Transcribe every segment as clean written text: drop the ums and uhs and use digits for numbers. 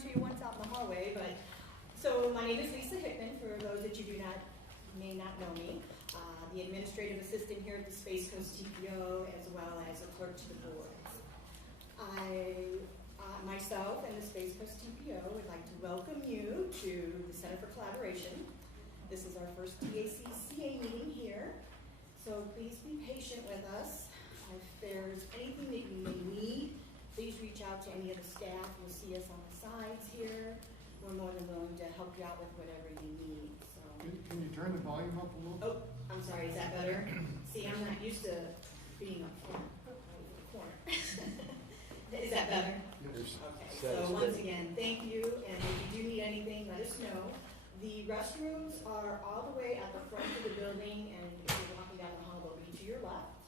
to you once out in the hallway, but so my name is Lisa Hickman, for those that you may not know me. The administrative assistant here at the Space Coast TPO, as well as a clerk to the board. I, myself and the Space Coast TPO would like to welcome you to the Center for Collaboration. This is our first TAC CA meeting here, so please be patient with us. If there's anything that you may need, please reach out to any of the staff. You'll see us on the sides here. We're more than willing to help you out with whatever you need. So. Can you turn the volume up a little? Oh, I'm sorry. Is that better? See, I'm not used to being up front. Corner. Is that better? Yes. Okay. So once again, thank you. And if you do need anything, let us know. The restrooms are all the way at the front of the building, and if you're walking down the hall, they'll be to your left.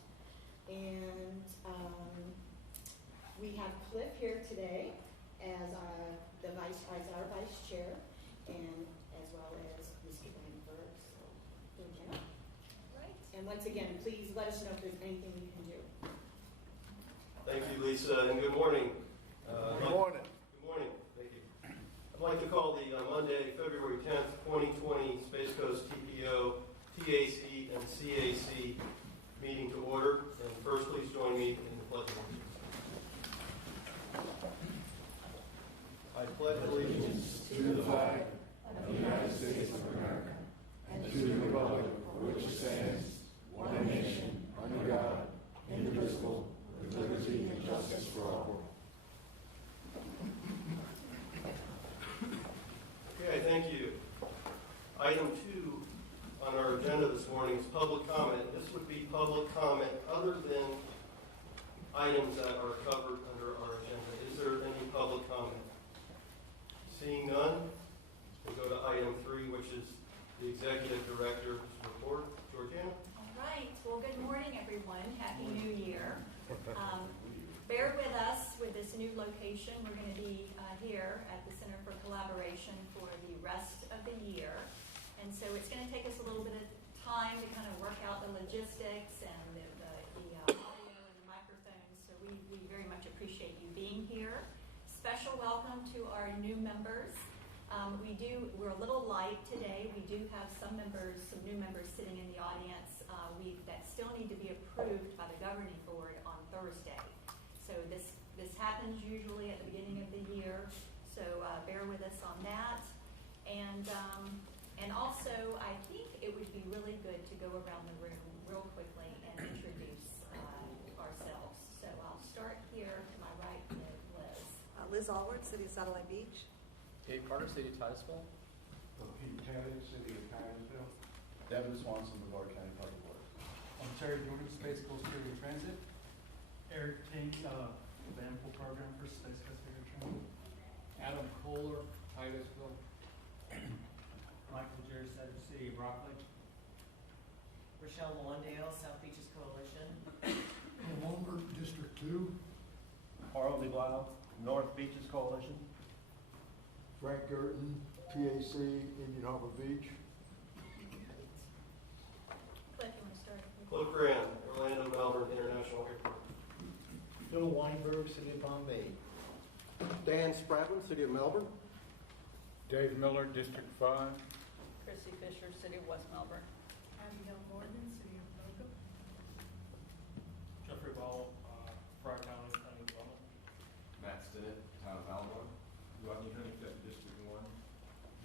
And we have Cliff here today as our vice chair, and as well as Mr. Landberg. So, thank you. Right. And once again, please let us know if there's anything we can do. Thank you, Lisa, and good morning. Good morning. Good morning. Thank you. I'd like to call the Monday, February 10th, 2020 Space Coast TPO, TAC, and CAC meeting to order. And first, please join me in the pledge of allegiance. I pledge allegiance to the flag of the United States of America and to the republic for which it stands, one nation, under God, indivisible, with liberty and justice for all. Okay, thank you. Item 2 on our agenda this morning is public comment. This would be public comment other than items that are covered under our agenda. Is there any public comment? Seeing none, we'll go to item 3, which is the Executive Director's report. Georgiana? All right. Well, good morning, everyone. Happy New Year. Bear with us with this new location. We're going to be here at the Center for Collaboration for the rest of the year. And so it's going to take us a little bit of time to kind of work out the logistics and the audio and the microphones. So we very much appreciate you being here. Special welcome to our new members. We're a little light today. We do have some new members sitting in the audience that still need to be approved by the governing board on Thursday. So this happens usually at the beginning of the year. So bear with us on that. And also, I think it would be really good to go around the room real quickly and introduce ourselves. So I'll start here to my right with Liz. Liz Allward, City of Satellite Beach. Dave Carter, City of Titusville. Pete Taylor, City of Titusville. Devin Swanson, Brevard County Public Works. I'm Terry Jordan, Space Coast Carrier Transit. Eric Tink, Vanpool Program for Space Coast Carrier Transit. Adam Kohler, Titusville. Michael Jerry, City of Rockledge. Rochelle Lawndale, South Beaches Coalition. Lombard, District 2. Carl DeGlao, North Beaches Coalition. Frank Gerton, TAC, Indian Harbor Beach. Cliff, you want to start? Cliff Graham, Orlando Melbourne International Airport. Phil Weinberg, City of Bombay. Dan Spradlin, City of Melbourne. Dave Miller, District 5. Chrissy Fisher, City of West Melbourne. Abigail Morgan, City of Boca. Jeffrey Ball, Frye County, County Development. Matt Stinnett, Town of Alabama. Rodney Honeycutt, District 1.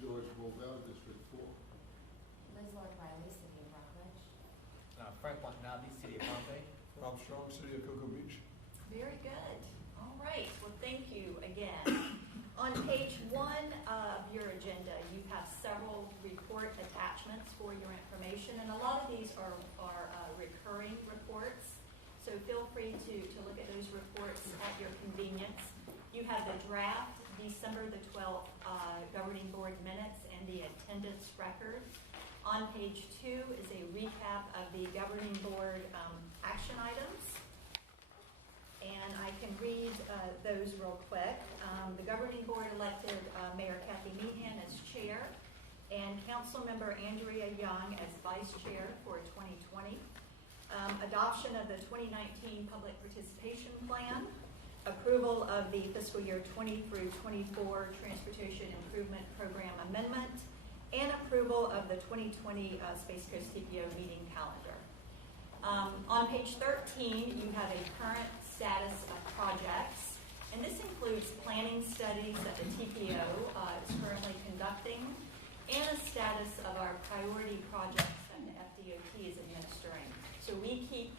George Bovell, District 4. Liz Lord Riley, City of Rockledge. Frank Watanabe, City of Bombay. Rob Strong, City of Cocoa Beach. Very good. All right. Well, thank you again. On page 1 of your agenda, you have several report attachments for your information, and a lot of these are recurring reports. So feel free to look at those reports at your convenience. You have the draft December the 12th governing board minutes and the attendance record. On page 2 is a recap of the governing board action items. And I can read those real quick. The governing board elected Mayor Kathy Meehan as chair and Council Member Andrea Young as vice chair for 2020. Adoption of the 2019 Public Participation Plan. approval of the fiscal year 20 through 24 Transportation Improvement Program Amendment, and approval of the 2020 Space Coast TPO meeting calendar. On page 13, you have a current status of projects, and this includes planning studies that the TPO is currently conducting, and a status of our priority projects that the FDOT is administering. So we keep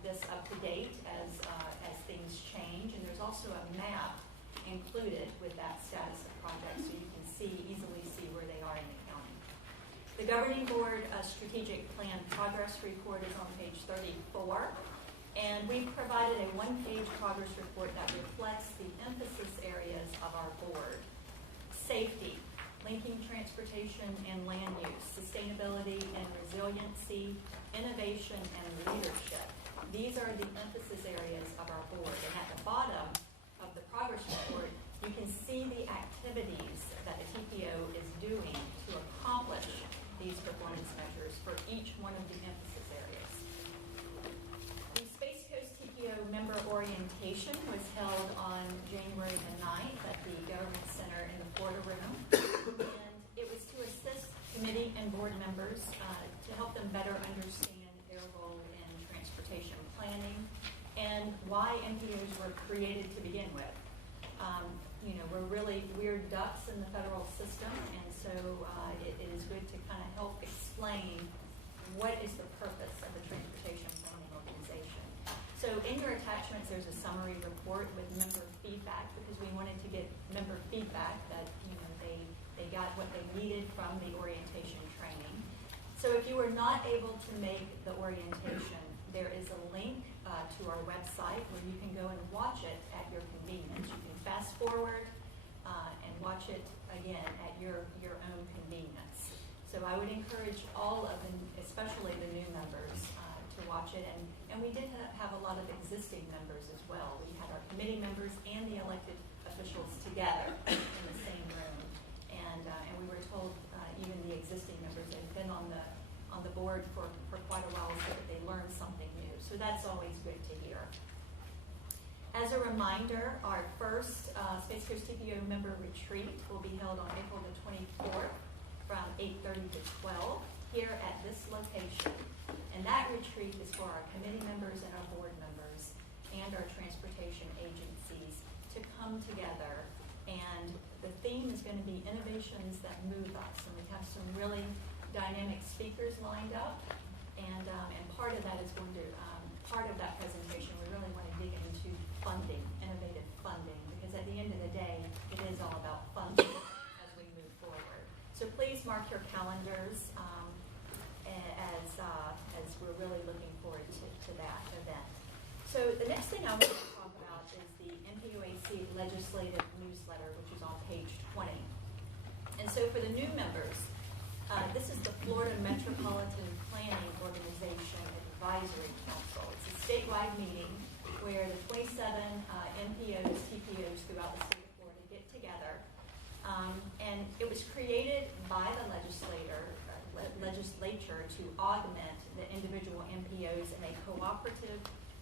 this up to date as things change, and there's also a map included with that status of projects, so you can easily see where they are in the county. The Governing Board Strategic Plan Progress Report is on page 34, and we've provided a one-page progress report that reflects the emphasis areas of our board. Safety, linking transportation and land use, sustainability and resiliency, innovation and leadership. These are the emphasis areas of our board. And at the bottom of the progress report, you can see the activities that the TPO is doing to accomplish these performance measures for each one of the emphasis areas. The Space Coast TPO member orientation was held on January the 9th at the Government Center in the Florida Room. And it was to assist committee and board members to help them better understand their role in transportation planning and why MPOs were created to begin with. We're ducks in the federal system, and so it is good to kind of help explain what is the purpose of the transportation planning organization. So in your attachments, there's a summary report with member feedback, because we wanted to get member feedback that they got what they needed from the orientation training. So if you were not able to make the orientation, there is a link to our website where you can go and watch it at your convenience. You can fast forward and watch it again at your own convenience. So I would encourage all of them, especially the new members, to watch it. And we did have a lot of existing members as well. We had our committee members and the elected officials together in the same room. And we were told even the existing members that had been on the board for quite a while, so that they learned something new. So that's always good to hear. As a reminder, our first Space Coast TPO member retreat will be held on April the 24th from 8:30 to 12 here at this location. And that retreat is for our committee members and our board members and our transportation agencies to come together. And the theme is going to be innovations that move us. And we have some really dynamic speakers lined up. And part of that is going to, part of that presentation, we really want to dig into funding, innovative funding, because at the end of the day, it is all about funding as we move forward. So please mark your calendars as we're really looking forward to that event. So the next thing I want to talk about is the MPOAC legislative newsletter, which is on page 20. And so for the new members, this is the Florida Metropolitan Planning Organization Advisory Council. It's a statewide meeting where the 27 MPOs, TPOs throughout the state of Florida get together. And it was created by the legislature to augment the individual MPOs in a cooperative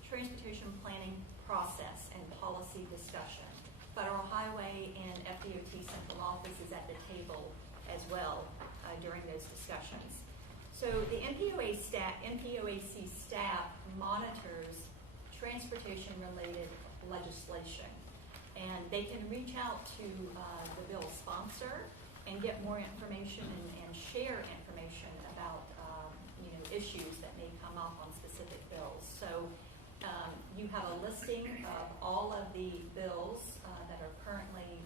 transportation planning process and policy discussion. Federal Highway and FDOT Central Office is at the table as well during those discussions. So the MPOAC staff monitors transportation-related legislation, and they can reach out to the bill sponsor and get more information and share information about issues that may come up on specific bills. So you have a listing of all of the bills that are currently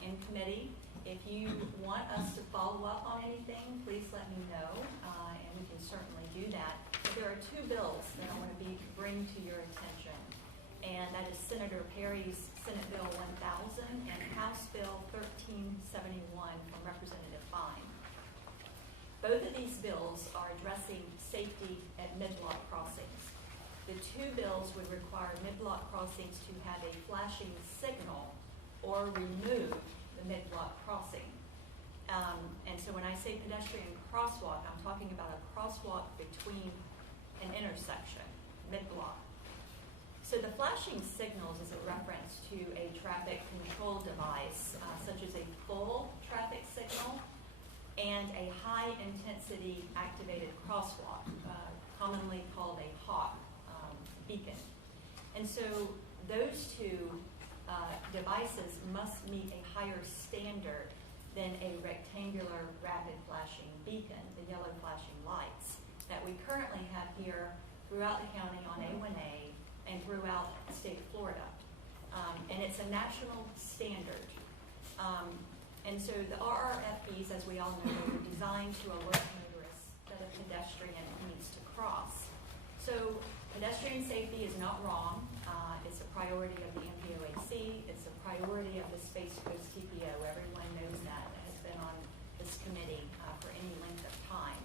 in committee. If you want us to follow up on anything, please let me know, and we can certainly do that. But there are two bills that I want to bring to your attention, and that is Senator Perry's Senate Bill 1000 and House Bill 1371 from Representative Fine. Both of these bills are addressing safety at mid-block crossings. The two bills would require mid-block crossings to have a flashing signal or remove the mid-block crossing. And so when I say pedestrian crosswalk, I'm talking about a crosswalk between an intersection, mid-block. So the flashing signals is a reference to a traffic control device, such as a full traffic signal and a high-intensity activated crosswalk, commonly called a HAWK beacon. And so those two devices must meet a higher standard than a rectangular rapid flashing beacon, the yellow flashing lights, that we currently have here throughout the county on A1A and throughout the state of Florida. And it's a national standard. And so the RRFBs, as we all know, were designed to alert motorists that a pedestrian needs to cross. So pedestrian safety is not wrong. It's a priority of the MPOAC. It's a priority of the Space Coast TPO. Everyone knows that has been on this committee for any length of time.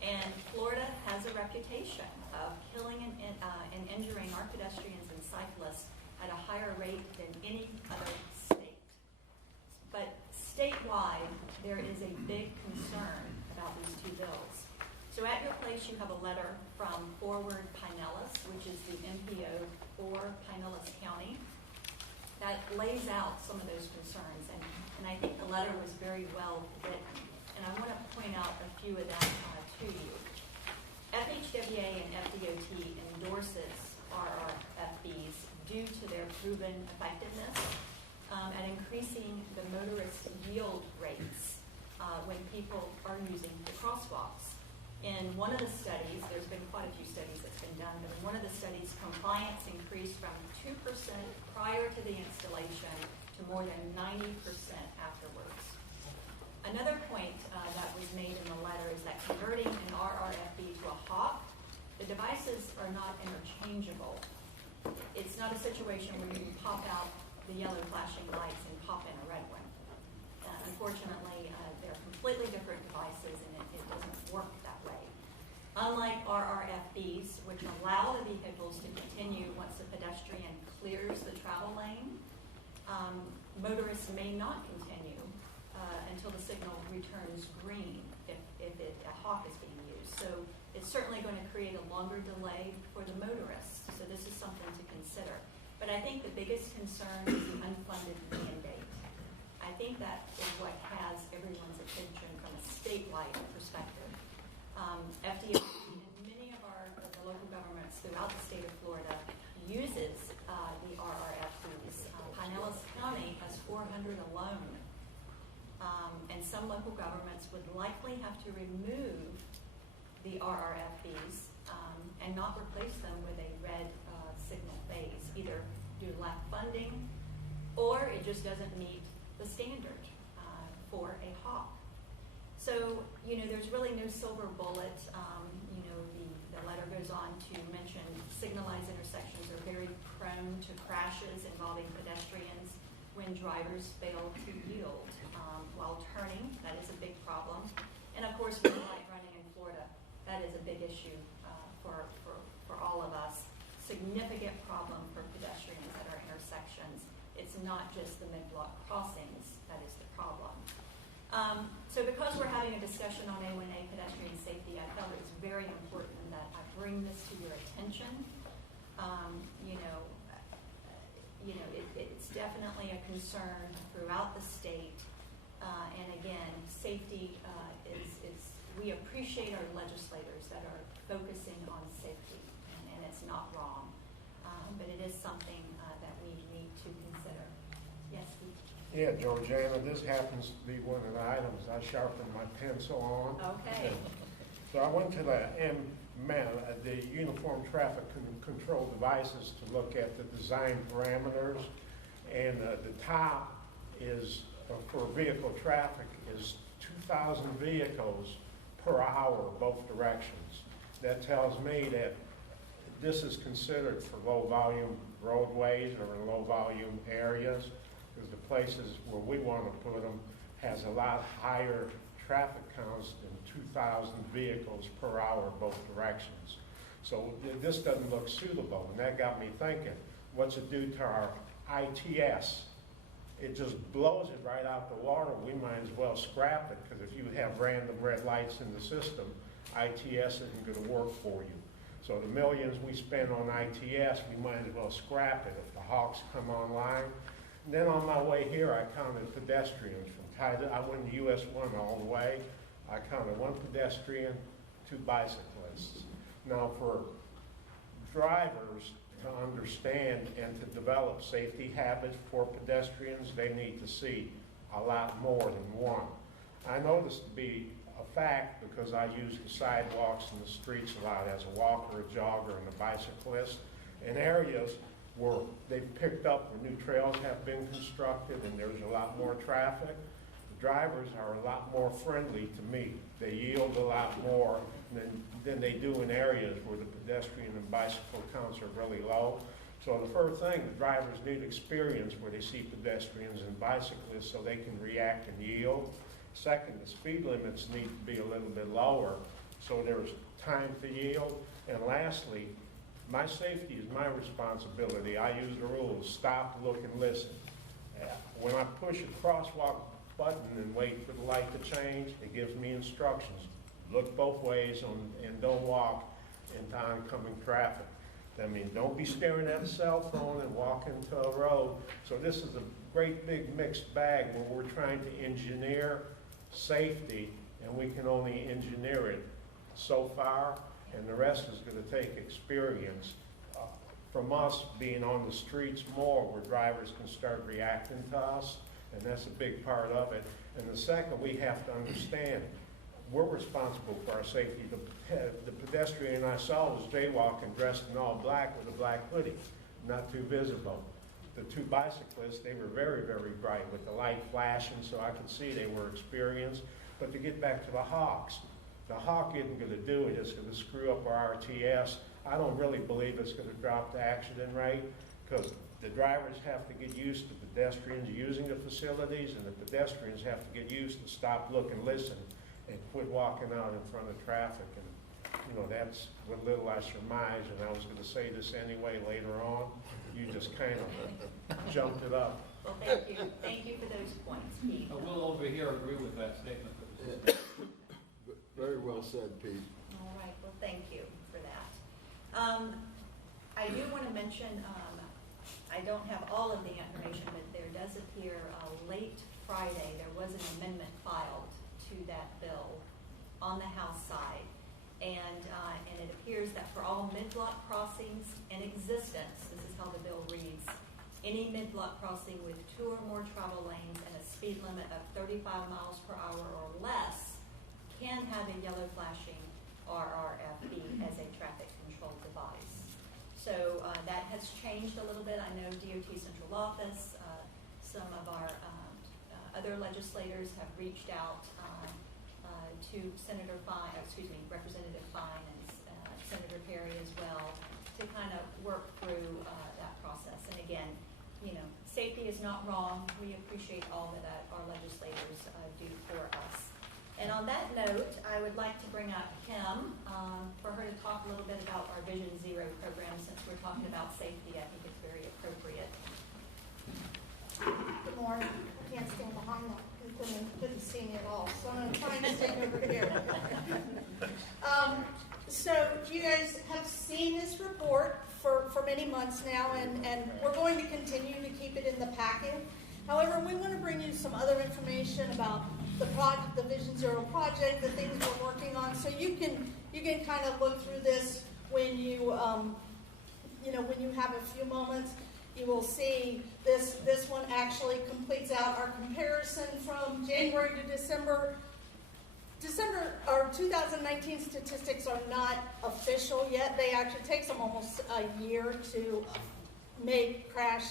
And Florida has a reputation of killing and injuring our pedestrians and cyclists at a higher rate than any other state. But statewide, there is a big concern about these two bills. So at your place, you have a letter from Forward Pinellas, which is the MPO for Pinellas County, that lays out some of those concerns. And I think the letter was very well written. And I want to point out a few of them to you. FHWA and FDOT endorses RRFBs due to their proven effectiveness at increasing the motorist yield rates when people are using the crosswalks. In one of the studies, there's been quite a few studies that's been done, but in one of the studies, compliance increased from 2% prior to the installation to more than 90% afterwards. Another point that was made in the letter is that converting an RRFB to a HAWK, the devices are not interchangeable. It's not a situation where you can pop out the yellow flashing lights and pop in a red one. Unfortunately, they're completely different devices and it doesn't work that way. Unlike RRFBs, which allow the vehicles to continue once the pedestrian clears the travel lane, motorists may not continue until the signal returns green if a HAWK is being used. So it's certainly going to create a longer delay for the motorists. So this is something to consider. But I think the biggest concern is the unfunded mandate. I think that is what has everyone's attention from a statewide perspective. FDOT and many of the local governments throughout the state of Florida uses the RRFBs. Pinellas County has 400 alone. And some local governments would likely have to remove the RRFBs and not replace them with a red signal phase, either due to lack funding or it just doesn't meet the standard for a HAWK. So, there's really no silver bullet. The letter goes on to mention signalized intersections are very prone to crashes involving pedestrians when drivers fail to yield while turning. That is a big problem. And of course, red light running in Florida, that is a big issue for all of us. Significant problem for pedestrians at our intersections. It's not just the mid-block crossings that is the problem. So because we're having a discussion on A1A pedestrian safety, I felt it was very important that I bring this to your attention. It's definitely a concern throughout the state. And again, safety is we appreciate our legislators that are focusing on safety, and it's not wrong. But it is something that we need to consider. Yes, Steve? Yeah, Georgiana, this happens to be one of the items I sharpened my pencil on. Okay. So I went to the Uniform Traffic Control Devices to look at the design parameters, and the top is, for vehicle traffic, is 2,000 vehicles per hour, both directions. That tells me that this is considered for low-volume roadways or in low-volume areas, because the places where we want to put them has a lot higher traffic counts than 2,000 vehicles per hour both directions. So this doesn't look suitable, and that got me thinking, what's it do to our ITS? It just blows it right out the water. We might as well scrap it, because if you have random red lights in the system, ITS isn't going to work for you. So the millions we spend on ITS, we might as well scrap it if the Hawks come online. And then on my way here, I counted pedestrians from I went to US 1 all the way. I counted 1 pedestrian, 2 bicyclists. Now for drivers to understand and to develop safety habits for pedestrians, they need to see a lot more than one. I know this to be a fact because I use the sidewalks and the streets a lot as a walker, a jogger, and a bicyclist. In areas where they've picked up where new trails have been constructed and there's a lot more traffic, the drivers are a lot more friendly to me. They yield a lot more than they do in areas where the pedestrian and bicycle counts are really low. So the first thing, the drivers need experience where they see pedestrians and bicyclists so they can react and yield. Second, the speed limits need to be a little bit lower so there's time to yield. And lastly, my safety is my responsibility. I use the rules, stop, look, and listen. When I push a crosswalk button and wait for the light to change, it gives me instructions. Look both ways and don't walk into oncoming traffic. That means don't be staring at a cell phone and walk into a road. So this is a great big mixed bag where we're trying to engineer safety, and we can only engineer it so far, and the rest is going to take experience from us being on the streets more where drivers can start reacting to us, and that's a big part of it. And the second, we have to understand we're responsible for our safety. The pedestrian I saw was jaywalking dressed in all black with a black hoodie, not too visible. The 2 bicyclists, they were very, very bright with the light flashing so I could see they were experienced. But to get back to the Hawks, the Hawk isn't going to do it. It's going to screw up our RTS. I don't really believe it's going to drop the accident rate because the drivers have to get used to pedestrians using the facilities, and the pedestrians have to get used to stop, look, and listen and quit walking out in front of traffic. And, you know, that's what little I surmise, and I was going to say this anyway later on. You just kind of jumped it up. Well, thank you. Thank you for those points, Pete. I will over here agree with that statement. That was Very well said, Pete. All right, well, thank you for that. I do want to mention, I don't have all of the information, but there does appear late Friday, there was an amendment filed to that bill on the House side. And it appears that for all mid-block crossings in existence, this is how the bill reads, any mid-block crossing with 2 or more travel lanes and a speed limit of 35 miles per hour or less can have a yellow flashing RRFB as a traffic control device. So that has changed a little bit. I know DOT Central Office, some of our other legislators have reached out to Representative Fine and Senator Perry as well to kind of work through that process. And again, you know, safety is not wrong. We appreciate all that our legislators do for us. And on that note, I would like to bring up Kim for her to talk a little bit about our Vision Zero program. Since we're talking about safety, I think it's very appropriate. Good morning. I can't stand behind that. You couldn't see me at all, so I'm trying to stand over here. So you guys have seen this report for many months now, and we're going to continue to keep it in the packet. However, we want to bring you some other information about the project, the Vision Zero project, the things we're working on, so you can kind of look through this when you when you have a few moments. You will see this one actually completes out our comparison from January to December. Our 2019 statistics are not official yet. They actually take them almost a year to make crash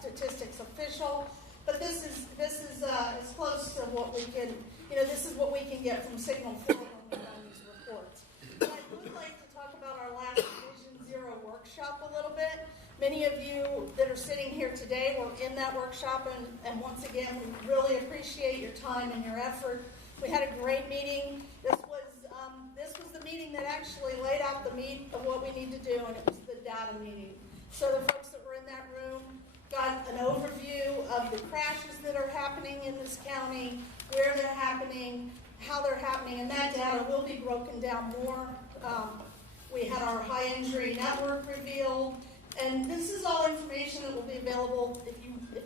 statistics official. But this is as close to what we can, this is what we can get from Signal 4 when we run these reports. But I would like to talk about our last Vision Zero workshop a little bit. Many of you that are sitting here today were in that workshop, and once again, we really appreciate your time and your effort. We had a great meeting. This was the meeting that actually laid out the meat of what we need to do, and it was the data meeting. So the folks that were in that room got an overview of the crashes that are happening in this county, where they're happening, how they're happening, and that data will be broken down more We had our high injury network reveal. And this is all information that will be available if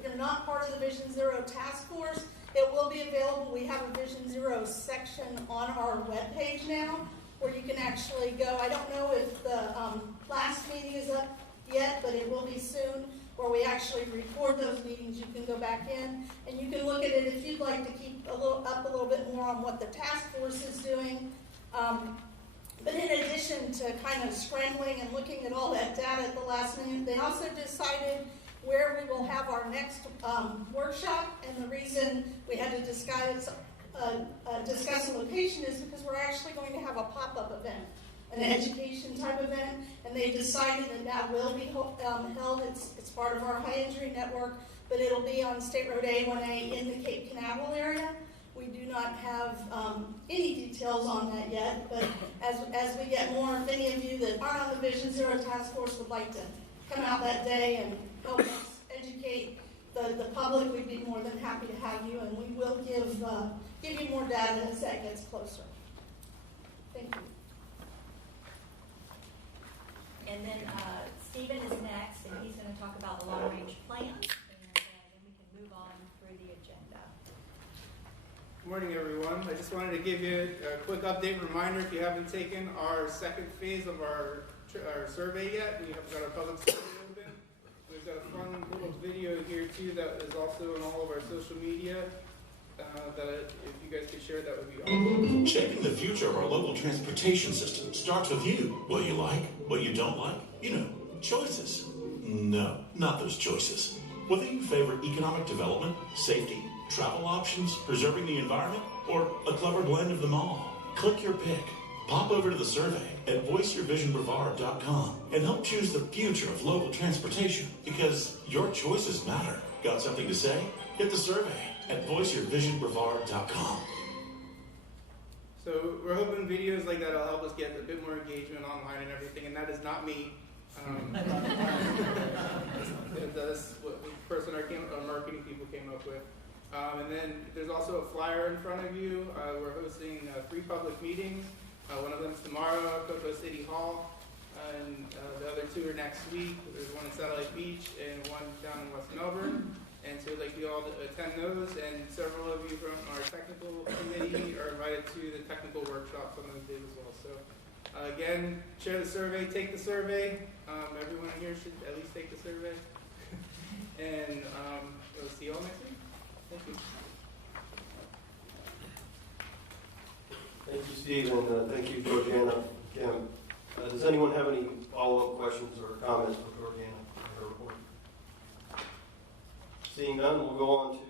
you're not part of the Vision Zero task force. It will be available. We have a Vision Zero section on our webpage now where you can actually go. I don't know if the last meeting is up yet, but it will be soon, where we actually record those meetings. You can go back in and you can look at it if you'd like to keep a little bit more on what the task force is doing. But in addition to kind of scrambling and looking at all that data at the last minute, they also decided where we will have our next workshop. And the reason we had to discuss a location is because we're actually going to have a pop-up event, an education type event, and they decided that will be held. It's part of our high injury network, but it'll be on State Road A1A in the Cape Canaveral area. We do not have any details on that yet, but as we get more, if any of you that aren't on the Vision Zero Task Force would like to come out that day and help us educate the public, we'd be more than happy to have you, and we will give you more data as that gets closer. Thank you. And then Stephen is next, and he's going to talk about the long-range plans, and then we can move on through the agenda. Good morning, everyone. I just wanted to give you a quick update reminder if you haven't taken our second phase of our survey yet. We have got our public survey open. We've got a fun little video here too that is also on all of our social media. That if you guys could share, that would be awesome. Shaping the future of our local transportation system starts with you. What you like, what you don't like, choices. No, not those choices. Whether you favor economic development, safety, travel options, preserving the environment, or a clever blend of them all, click your pick. Pop over to the survey at voiceyourvisionbrevard.com and help choose the future of local transportation, because your choices matter. Got something to say? Hit the survey at voiceyourvisionbrevard.com. So we're hoping videos like that will help us get a bit more engagement online and everything, and that is not me. That's what the person our marketing people came up with. And then there's also a flyer in front of you. We're hosting 3 public meetings. One of them is tomorrow at Cocoa City Hall, and the other 2 are next week. There's one in Satellite Beach and one down in West Melbourne. And so we'd like you all to attend those, and several of you from our technical committee are invited to the technical workshops on those days as well. So again, share the survey, take the survey. Everyone here should at least take the survey. And we'll see you all next week. Thank you. Thank you, Steve, and thank you, Georgiana. Kim, does anyone have any follow-up questions or comments for Georgiana on her report? Seeing none, we'll go on to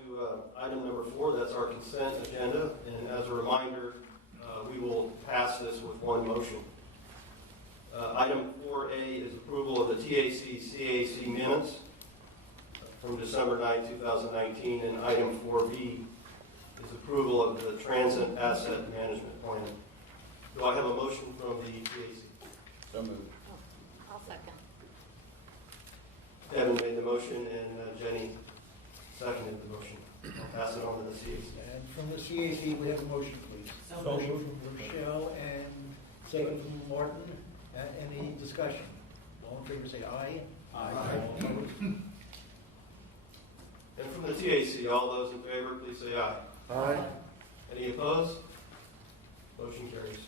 item number 4. That's our consent agenda. And as a reminder, we will pass this with one motion. Item 4A is approval of the TAC CAC minutes from December 9, 2019, and item 4B is approval of the Transit Asset Management Plan. Do I have a motion from the TAC? So moved. I'll second. Devin made the motion, and Jenny seconded the motion. I'll pass it on to the CAC. And from the CAC, we have a motion, please. So moved. Motion from Rochelle and second from Martin. Any discussion? All in favor say aye. Aye. And from the TAC, all those in favor, please say aye. Aye. Any opposed? Motion carries.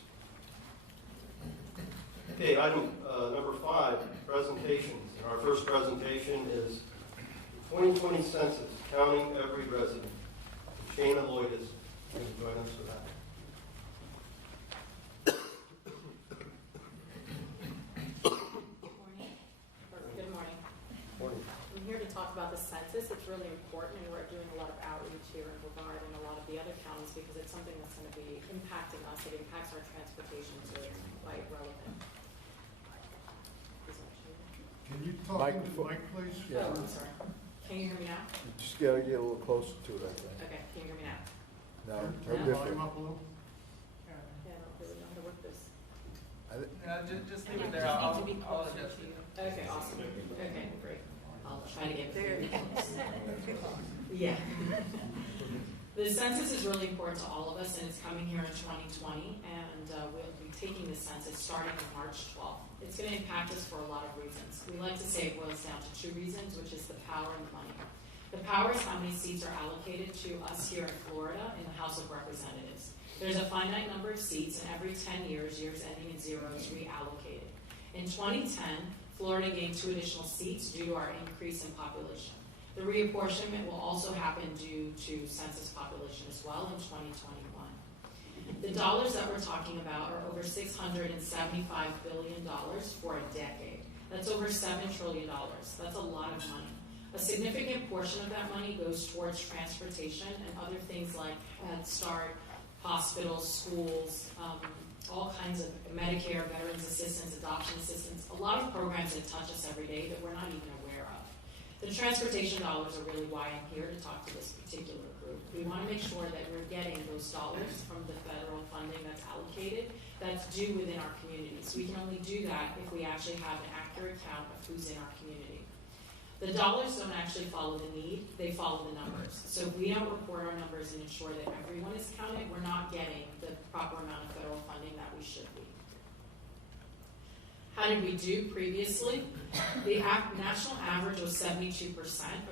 Okay, item number 5, presentations. And our first presentation is the 2020 Census, Counting Every Resident. Shana Lloyd is going to join us for that. Good morning. I'm here to talk about the census. It's really important, and we're doing a lot of outreach here in Brevard and a lot of the other counties because it's something that's going to be impacting us. It impacts our transportation, so it's quite relevant. Can you talk into the mic, please? Yeah. Oh, I'm sorry. Can you hear me now? You just gotta get a little closer to it, I think. Okay, can you hear me now? No, Turn the volume up a little. Yeah, I don't really know how to work this. Just leave it I there. just I'll need to be closer adjust to it. you. Okay, awesome. Okay, great. I'll try to get very close. Yeah. The census is really important to all of us, and it's coming here in 2020, and we'll be taking the census starting on March 12th. It's going to impact us for a lot of reasons. We like to say it boils down to two reasons, which is the power and the money. The power is how many seats are allocated to us here in Florida in the House of Representatives. There's a finite number of seats, and every 10 years, years ending in 0, is reallocated. In 2010, Florida gained 2 additional seats due to our increase in population. The reapportionment will also happen due to census population as well in 2021. The dollars that we're talking about are over $675 billion for a decade. That's over $7 trillion. That's a lot of money. A significant portion of that money goes towards transportation and other things like Head Start, hospitals, schools, all kinds of Medicare, veterans assistance, adoption assistance, a lot of programs that touch us every day that we're not even aware of. The transportation dollars are really why I'm here to talk to this particular group. We want to make sure that we're getting those dollars from the federal funding that's allocated that's due within our communities. We can only do that if we actually have an accurate count of who's in our community. The dollars don't actually follow the need, they follow the numbers. So if we don't report our numbers and ensure that everyone is counted, we're not getting the proper amount of federal funding that we should be. How did we do previously? The national average was 72%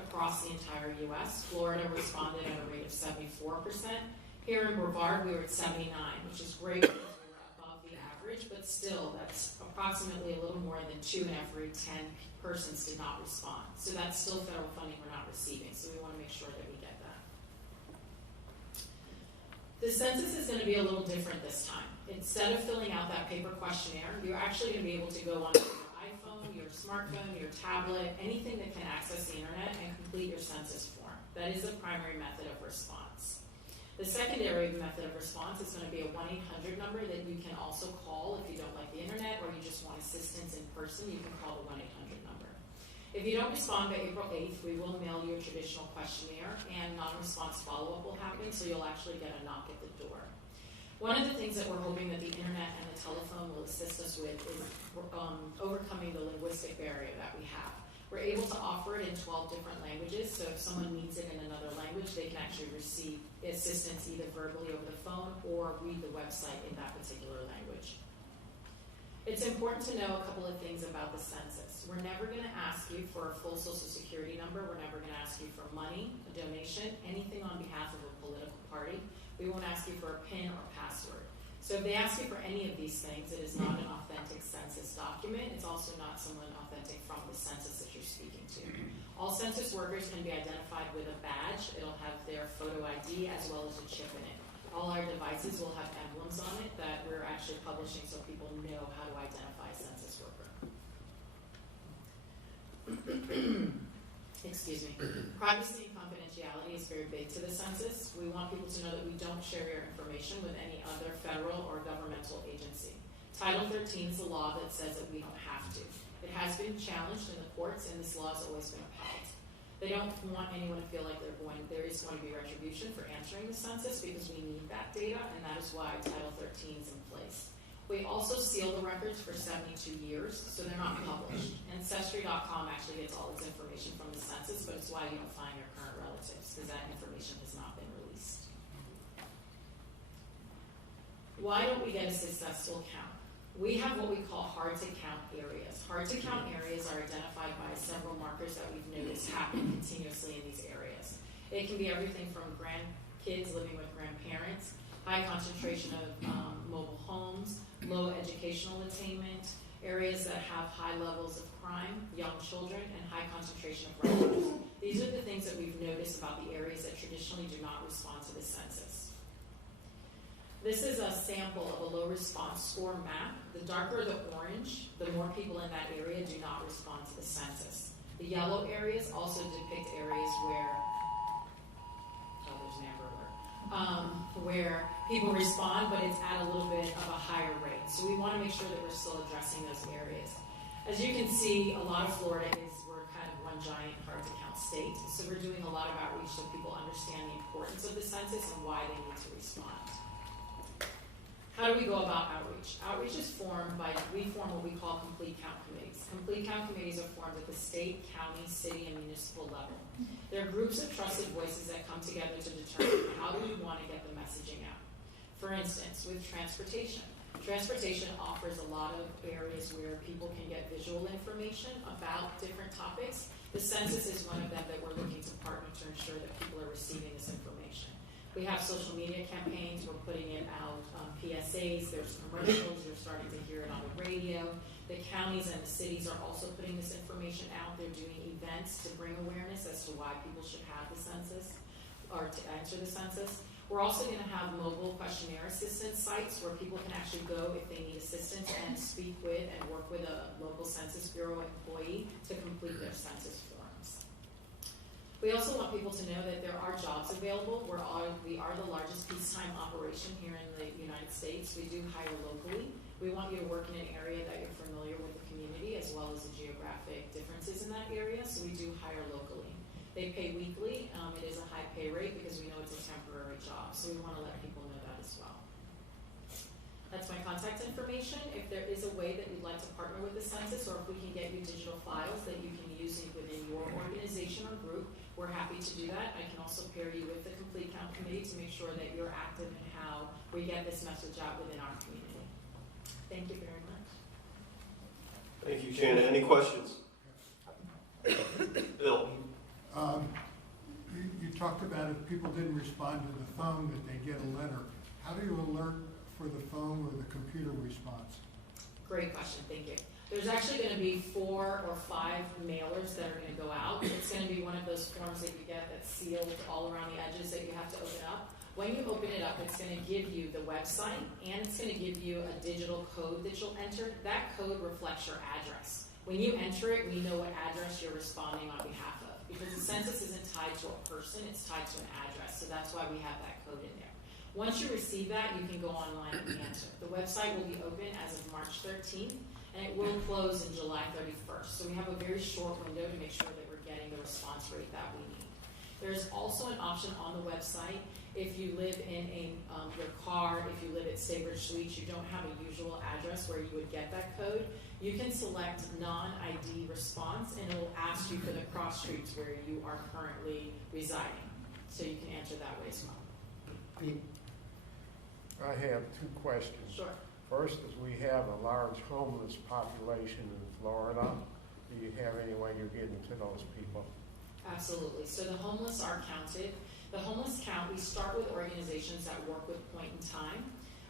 across the entire U.S. Florida responded at a rate of 74%. Here in Brevard, we were at 79%, which is great because we were above the average, but still, that's approximately a little more than 2 in every 10 persons did not respond. So that's still federal funding we're not receiving, so we want to make sure that we get that. The census is going to be a little different this time. Instead of filling out that paper questionnaire, you're actually going to be able to go on your iPhone, your smartphone, your tablet, anything that can access the internet and complete your census form. That is the primary method of response. The secondary method of response is going to be a 1-800 number that you can also call if you don't like the internet or you just want assistance in person. You can call the 1-800 number. If you don't respond by April 8th, we will mail you a traditional questionnaire and non-response follow-up will happen, so you'll actually get a knock at the door. One of the things that we're hoping that the internet and the telephone will assist us with is overcoming the linguistic barrier that we have. We're able to offer it in 12 different languages, so if someone needs it in another language, they can actually receive assistance either verbally over the phone or read the website in that particular language. It's important to know a couple of things about the census. We're never going to ask you for a full Social Security number. We're never going to ask you for money, a donation, anything on behalf of a political party. We won't ask you for a PIN or password. So if they ask you for any of these things, it is not an authentic census document. It's also not someone authentic from the census that you're speaking to. All census workers can be identified with a badge. It'll have their photo ID as well as a chip in it. All our devices will have emblems on it that we're actually publishing so people know how to identify a census worker. Excuse me. Privacy and confidentiality is very big to the census. We want people to know that we don't share your information with any other federal or governmental agency. Title 13 is the law that says that we don't have to. It has been challenged in the courts, and this law has always been upheld. They don't want anyone to feel like there is going to be retribution for answering the census because we need that data, and that is why Title 13 is in place. We also seal the records for 72 years, so they're not published. Ancestry.com actually gets all its information from the census, but it's why you don't find your current relatives, because that information has not been released. Why don't we get a successful count? We have what we call hard-to-count areas. Hard-to-count areas are identified by several markers that we've noticed happen continuously in these areas. It can be everything from grandkids living with grandparents, high concentration of mobile homes, low educational attainment, areas that have high levels of crime, young children, and high concentration of renters. These are the things that we've noticed about the areas that traditionally do not respond to the census. This is a sample of a low response score map. The darker the orange, the more people in that area do not respond to the census. The yellow areas also depict areas where, there's an amber alert, where people respond, but it's at a little bit of a higher rate. So we want to make sure that we're still addressing those areas. As you can see, a lot of Florida we're kind of one giant hard-to-count state. So we're doing a lot of outreach so people understand the importance of the census and why they need to respond. How do we go about outreach? Outreach is formed by, we form what we call complete count committees. Complete count committees are formed at the state, county, city, and municipal level. They're groups of trusted voices that come together to determine how do we want to get the messaging out. For instance, with transportation. Transportation offers a lot of areas where people can get visual information about different topics. The census is one of them that we're looking to partner to ensure that people are receiving this information. We have social media campaigns, we're putting it out on PSAs, there's commercials, you're starting to hear it on the radio. The counties and the cities are also putting this information out. They're doing events to bring awareness as to why people should have the census or to enter the census. We're also going to have mobile questionnaire assistance sites where people can actually go if they need assistance and speak with and work with a local Census Bureau employee to complete their census forms. We also want people to know that there are jobs available. We are the largest peacetime operation here in the United States. We do hire locally. We want you to work in an area that you're familiar with the community as well as the geographic differences in that area, so we do hire locally. They pay weekly. It is a high pay rate because we know it's a temporary job, so we want to let people know that as well. That's my contact information. If there is a way that you'd like to partner with the census, or if we can get you digital files that you can use within your organization or group, we're happy to do that. I can also pair you with the Complete Count Committee to make sure that you're active in how we get this message out within our community. Thank you very much. Thank you, Shannon. Any questions? Bill? You talked about if people didn't respond to the phone, that they get a letter. How do you alert for the phone or the computer response? Great question, thank you. There's actually going to be 4 or 5 mailers that are going to go out. It's going to be one of those forms that you get that's sealed all around the edges that you have to open up. When you open it up, it's going to give you the website and it's going to give you a digital code that you'll enter. That code reflects your address. When you enter it, we know what address you're responding on behalf of, because the census isn't tied to a person, it's tied to an address. So that's why we have that code in there. Once you receive that, you can go online and answer. The website will be open as of March 13th, and it will close in July 31st. So we have a very short window to make sure that we're getting the response rate that we need. There's also an option on the website. If you live in your car, if you live at Staybridge Suites, you don't have a usual address where you would get that code, you can select non-ID response, and it will ask you for the cross streets where you are currently residing. So you can answer that way as well. I have 2 questions. Sure. First is we have a large homeless population in Florida. Do you have any way you're getting to those people? Absolutely. So the homeless are counted. The homeless count, we start with organizations that work with Point in Time.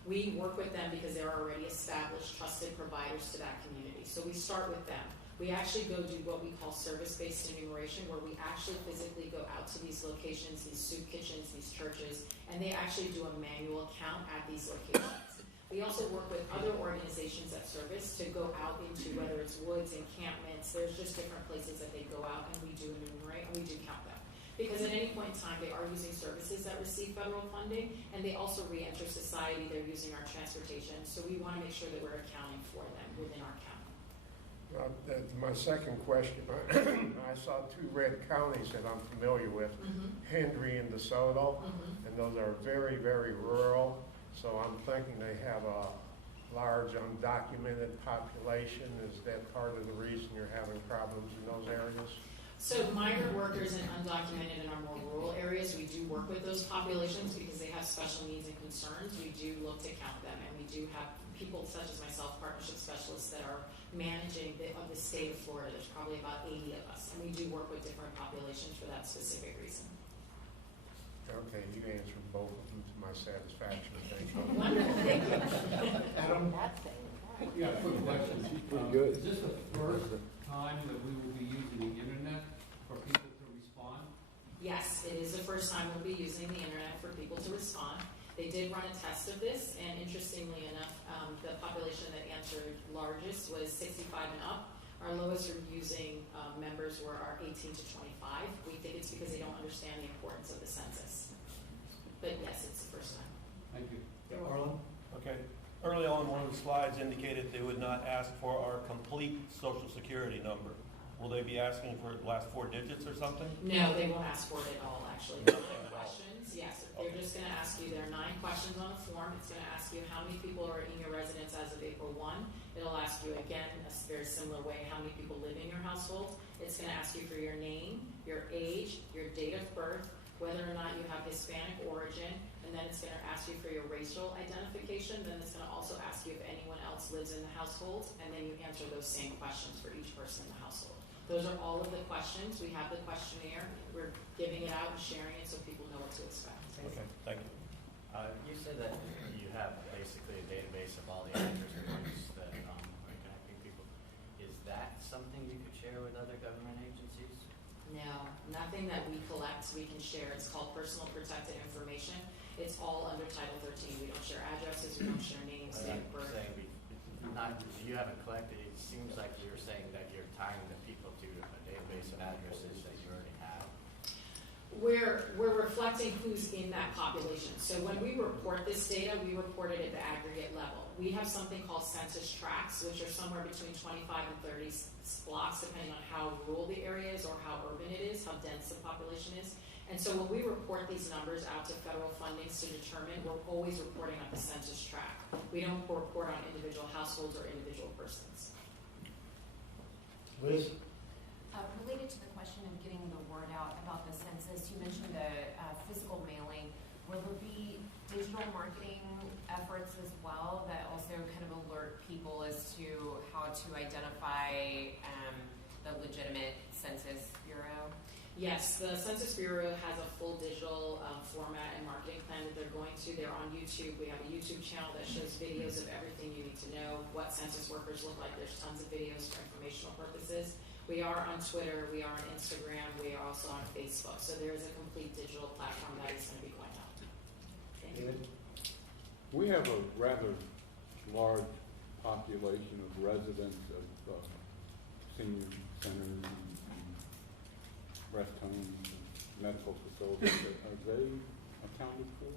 We work with them because they're already established, trusted providers to that community. So we start with them. We actually go do what we call service-based enumeration, where we actually physically go out to these locations, these soup kitchens, these churches, and they actually do a manual count at these locations. We also work with other organizations that service to go out into, whether it's woods, encampments, there's just different places that they go out and we do enumerate and we do count them. Because at any point in time, they are using services that receive federal funding, and they also re-enter society. They're using our transportation, so we want to make sure that we're accounting for them within our county. My second question, I saw 2 red counties that I'm familiar with, Hendry and DeSoto, and those are very, very rural, so I'm thinking they have a large undocumented population. Is that part of the reason you're having problems in those areas? So migrant workers and undocumented in our more rural areas, we do work with those populations because they have special needs and concerns. We do look to count them, and we do have people such as myself, partnership specialists, that are managing the state of Florida. There's probably about 80 of us, and we do work with different populations for that specific reason. Okay, you answered both of them to my satisfaction. Thank you. Wonderful, thank you. Adam? Yeah, quick question. Pretty good. Is this the first time that we will be using the internet for people to respond? Yes, it is the first time we'll be using the internet for people to respond. They did run a test of this, and interestingly enough, the population that answered largest was 65 and up. Our lowest using members were our 18 to 25. We think it's because they don't understand the importance of the census. But yes, it's the first time. Thank you. Arlen? Okay. Early on, one of the slides indicated they would not ask for our complete Social Security number. will they be asking for the last 4 digits or something? No, they won't ask for it at all, actually. Nothing No at all. questions, yes. They're just gonna ask you, there are 9 questions on the form. It's gonna ask you how many people are in your residence as of April 1. It'll ask you again, in a very similar way, how many people live in your household. It's gonna ask you for your name, your age, your date of birth, whether or not you have Hispanic origin, and then it's gonna ask you for your racial identification. Then it's gonna also ask you if anyone else lives in the household, and then you answer those same questions for each person in the household. Those are all of the questions. We have the questionnaire. We're giving it out and sharing it so people know what to expect. Okay, thank you. You said that you have basically a database of all the address points that are connecting people. Is that something you could share with other government agencies? No, nothing that we collect we can share. It's called personal protected information. It's all under Title 13. We don't share addresses, we don't share names, date of birth. You haven't collected, it seems like you're saying that you're tying the people to a database of addresses that you already have. We're reflecting who's in that population. So when we report this data, we report it at the aggregate level. We have something called census tracts, which are somewhere between 25 and 30 blocks, depending on how rural the area is or how urban it is, how dense the population is. And so when we report these numbers out to federal fundings to determine, we're always reporting on the census tract. We don't report on individual households or individual persons. Liz? Related to the question of getting the word out about the census, you mentioned the physical mailing. Will there be digital marketing efforts as well that also kind of alert people as to how to identify the legitimate Census Bureau? Yes, the Census Bureau has a full digital format and marketing plan that they're going to. They're on YouTube. We have a YouTube channel that shows videos of everything you need to know, what census workers look like. There's tons of videos for informational purposes. We are on Twitter. We are on Instagram. We are also on Facebook. So there is a complete digital platform that is going to be going out. Thank you. We have a rather large population of residents of senior centers and rest homes and medical facilities. Are they accounted for?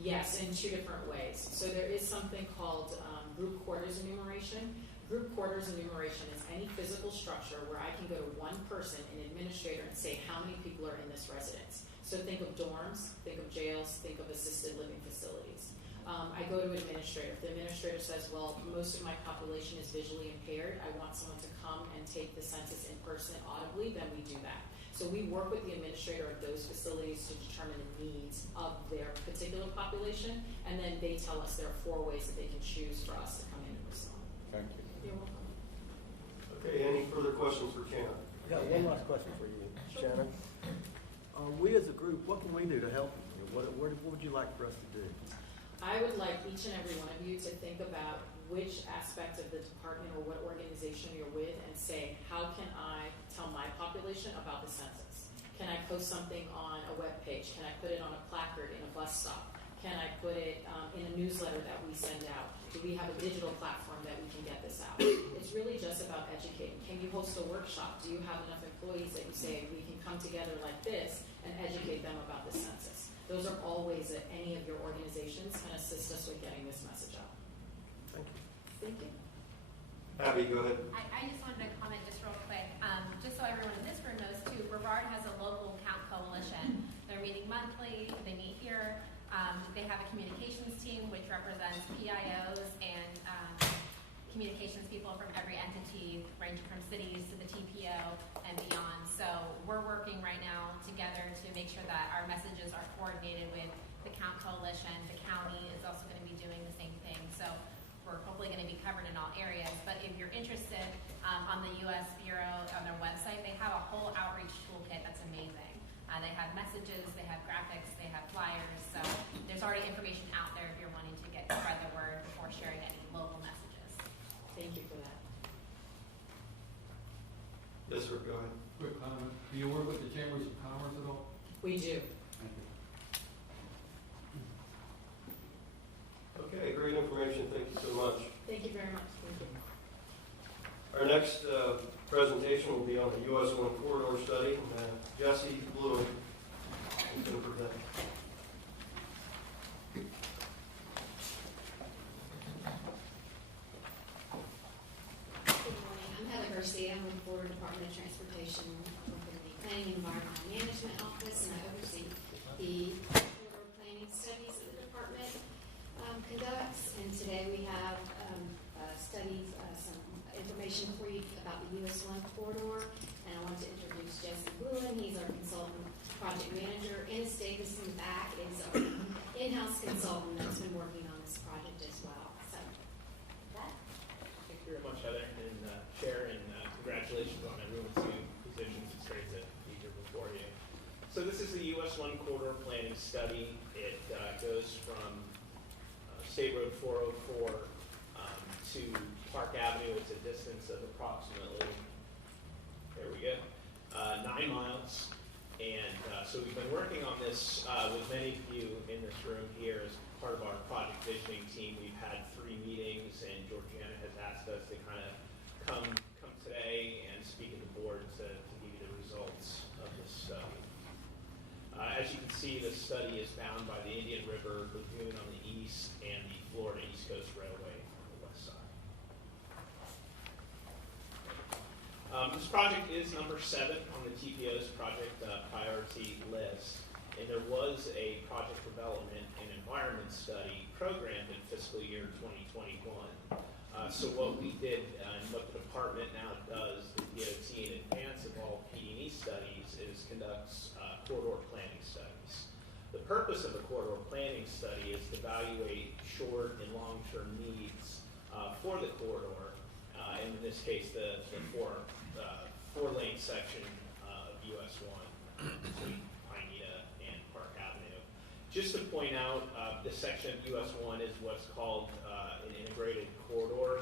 Yes, in 2 different ways. So there is something called group quarters enumeration. Group quarters enumeration is any physical structure where I can go to one person, an administrator, and say how many people are in this residence. So think of dorms, think of jails, think of assisted living facilities. I go to administrator. If the administrator says, well, most of my population is visually impaired, I want someone to come and take the census in person audibly, then we do that. So we work with the administrator of those facilities to determine the needs of their particular population, and then they tell us there are 4 ways that they can choose for us to come in and respond. Thank you. You're welcome. Okay, any further questions for Shannon? I got one last question for you, Shannon. We as a group, what can we do to help you? What would you like for us to do? I would like each and every one of you to think about which aspect of the department or what organization you're with and say, how can I tell my population about the census? Can I post something on a web page? Can I put it on a placard in a bus stop? Can I put it in a newsletter that we send out? Do we have a digital platform that we can get this out? It's really just about educating. Can you host a workshop? Do you have enough employees that you say we can come together like this and educate them about the census? Those are all ways that any of your organizations can assist us with getting this message out. Thank you. Thank you. Abby, go ahead. I just wanted to comment just real quick, just so everyone in this room knows too, Brevard has a local count coalition. They're meeting monthly, they meet here. They have a communications team which represents PIOs and communications people from every entity, ranging from cities to the TPO and beyond. So we're working right now together to make sure that our messages are coordinated with the Count Coalition. The county is also going to be doing the same thing. So we're hopefully going to be covered in all areas. But if you're interested, on the U.S. Bureau, on their website, they have a whole outreach toolkit that's amazing. They have messages, they have graphics, they have flyers. So there's already information out there if you're wanting to spread the word before sharing any local messages. Thank you for that. Yes, sir, go ahead. Quick comment. Do you work with the Chambers of Commerce at all? We do. Thank you. Okay, great information. Thank you so much. Thank you very much. Thank you. Our next presentation will be on the US 1 corridor study. Jesse Bloom is going to present. Good morning. I'm Heather Garcia. I'm with the Board Florida Department of Transportation within the Planning and Environmental Management Office, and I oversee the corridor planning studies that the department conducts. And today we have studies, some information for you about the US 1 corridor. And I want to introduce Jesse Boulin. He's our consultant project manager. Ennis Davis in the back is our in-house consultant that's been working on this project as well. So, with that. Thank you very much, Heather, and Chair, and congratulations on everyone's new positions. It's great to be here before you. So this is the US 1 corridor planning study. It goes from State Road 404 to Park Avenue. It's a distance of approximately, there we go, 9 miles. And so we've been working on this with many of you in this room here as part of our project visioning team. We've had 3 meetings, and Georgiana has asked us to kind of come today and speak at the board to give you the results of this study. As you can see, the study is bound by the Indian River Lagoon on the east and the Florida East Coast Railway on the west side. This project is number 7 on the TPO's project priority list, and there was a project development and environment study programmed in fiscal year 2021. So what we did and what the department now does, the DOT in advance of all PD&E studies, is conducts corridor planning studies. The purpose of a corridor planning study is to evaluate short and long-term needs for the corridor, and in this case, the four-lane section of US 1 between Pineda and Park Avenue. Just to point out, this section of US 1 is what's called an integrated corridor.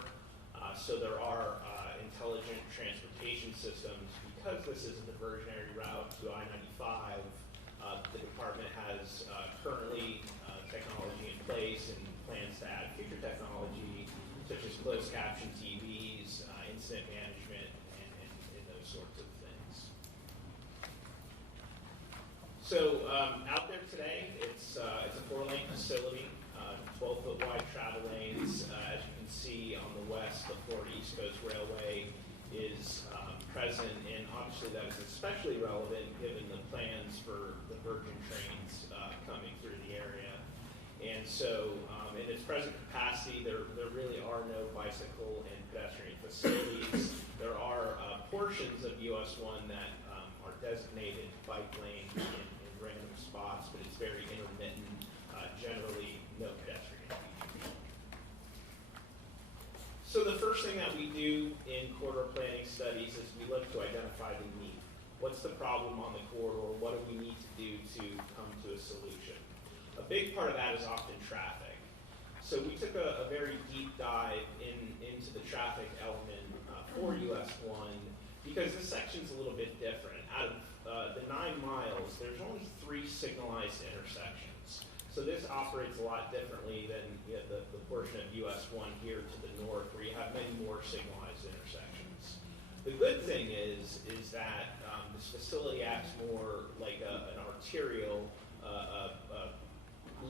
So there are intelligent transportation systems. Because this is a diversionary route to I-95, the department has currently technology in place and plans to add future technology such as closed caption TVs, incident management, and those sorts of things. So out there today, it's a 4-lane facility, 12-foot wide travel lanes. As you can see on the west, the Florida East Coast Railway is present, and obviously that is especially relevant given the plans for the Virgin trains coming through the area. And so in its present capacity, there really are no bicycle and pedestrian facilities. There are portions of US 1 that are designated bike lanes in random spots, but it's very intermittent, generally no pedestrian features. So the first thing that we do in corridor planning studies is we look to identify the need. What's the problem on the corridor? What do we need to do to come to a solution? A big part of that is often traffic. So we took a very deep dive into the traffic element for US 1 because this section's a little bit different. Out of the 9 miles, there's only 3 signalized intersections. So this operates a lot differently than the portion of US 1 here to the north, where you have many more signalized intersections. The good thing is that this facility acts more like an arterial,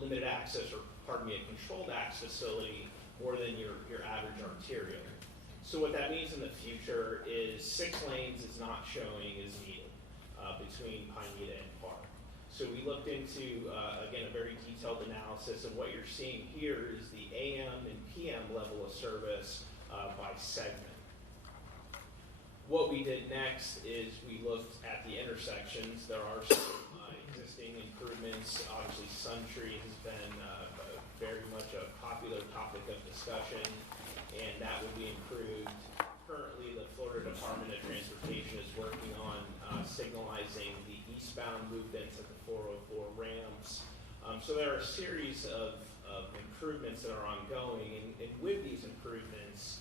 limited access, or pardon me, a controlled access facility more than your average arterial. So what that means in the future is 6 lanes is not showing as needed between Pineda and Park. So we looked into, again, a very detailed analysis, and what you're seeing here is the AM and PM level of service by segment. What we did next is we looked at the intersections. There are some existing improvements. Obviously, Suntree has been very much a popular topic of discussion, and that will be improved. Currently, the Florida Department of Transportation is working on signalizing the eastbound movements at the 404 ramps. So there are a series of improvements that are ongoing, and with these improvements,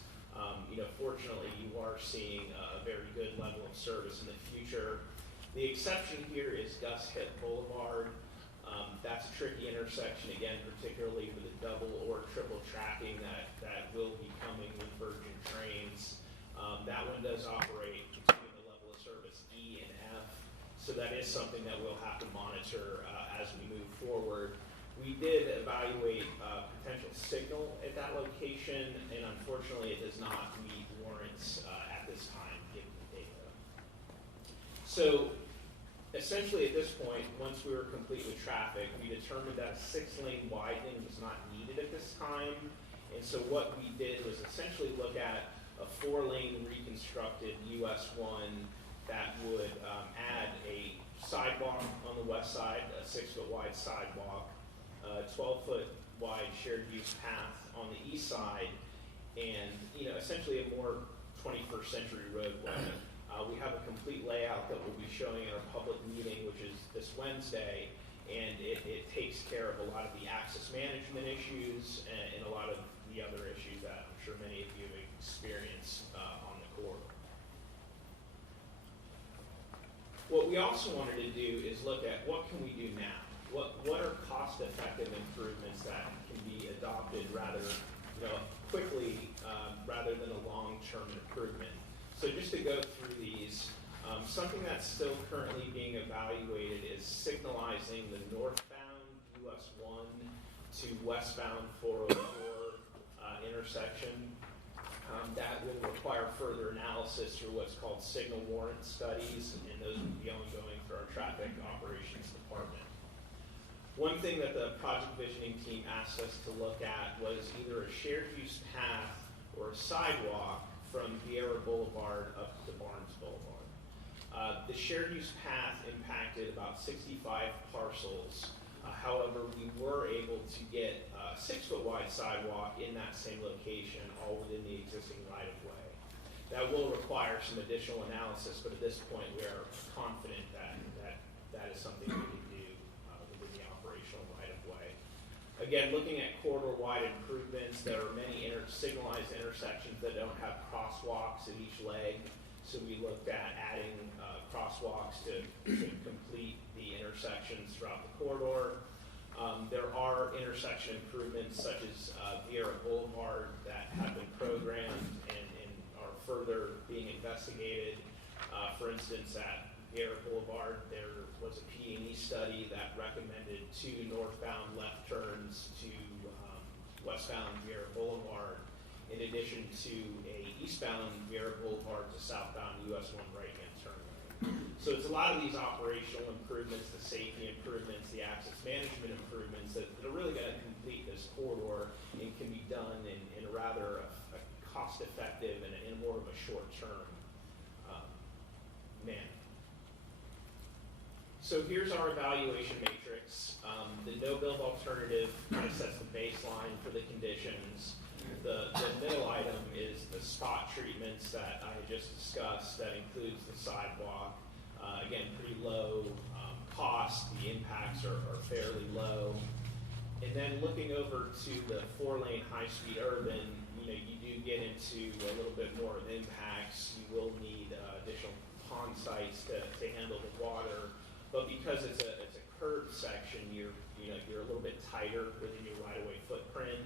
fortunately, you are seeing a very good level of service in the future. The exception here is Gus Hitt Boulevard. That's a tricky intersection, again, particularly with the double or triple tracking that will be coming with Virgin trains. That one does operate between the level of service E and F, so that is something that we'll have to monitor as we move forward. We did evaluate potential signal at that location, and unfortunately it does not meet warrants at this time, given the data. So essentially at this point, once we were complete with traffic, we determined that a 6-lane widening was not needed at this time. And so what we did was essentially look at a 4-lane reconstructed US 1 that would add a sidewalk on the west side, a 6-foot wide sidewalk, a 12-foot wide shared use path on the east side, and essentially a more 21st century roadway. We have a complete layout that we'll be showing at our public meeting, which is this Wednesday, and it takes care of a lot of the access management issues and a lot of the other issues that I'm sure many of you have experienced on the corridor. What we also wanted to do is look at what can we do now? What are cost-effective improvements that can be adopted rather quickly rather than a long-term improvement? So just to go through these, something that's still currently being evaluated is signalizing the northbound US 1 to westbound 404 intersection. That will require further analysis through what's called signal warrant studies, and those will be ongoing for our traffic operations department. One thing that the project visioning team asked us to look at was either a shared use path or a sidewalk from Vieira Boulevard up to Barnes Boulevard. The shared use path impacted about 65 parcels. However, we were able to get a 6-foot wide sidewalk in that same location, all within the existing right-of-way. That will require some additional analysis, but at this point we are confident that is something we can do within the operational right-of-way. Again, looking at corridor-wide improvements, there are many signalized intersections that don't have crosswalks in each leg, so we looked at adding crosswalks to complete the intersections throughout the corridor. There are intersection improvements such as Vieira Boulevard that have been programmed and are further being investigated. For instance, at Vieira Boulevard, there was a P&E study that recommended 2 northbound left turns to westbound Vieira Boulevard, in addition to a eastbound Vieira Boulevard to southbound US 1 right-hand turn lane. So it's a lot of these operational improvements, the safety improvements, the access management improvements that are really going to complete this corridor and can be done in a rather a cost-effective and in more of a short-term manner. So here's our evaluation matrix. The no-build alternative kind of sets the baseline for the conditions. The middle item is the spot treatments that I just discussed. That includes the sidewalk. Again, pretty low cost. The impacts are fairly low. And then looking over to the 4-lane high-speed urban, you do get into a little bit more of impacts. You will need additional pond sites to handle the water. But because it's a curved section, you're a little bit tighter within your right-of-way footprint.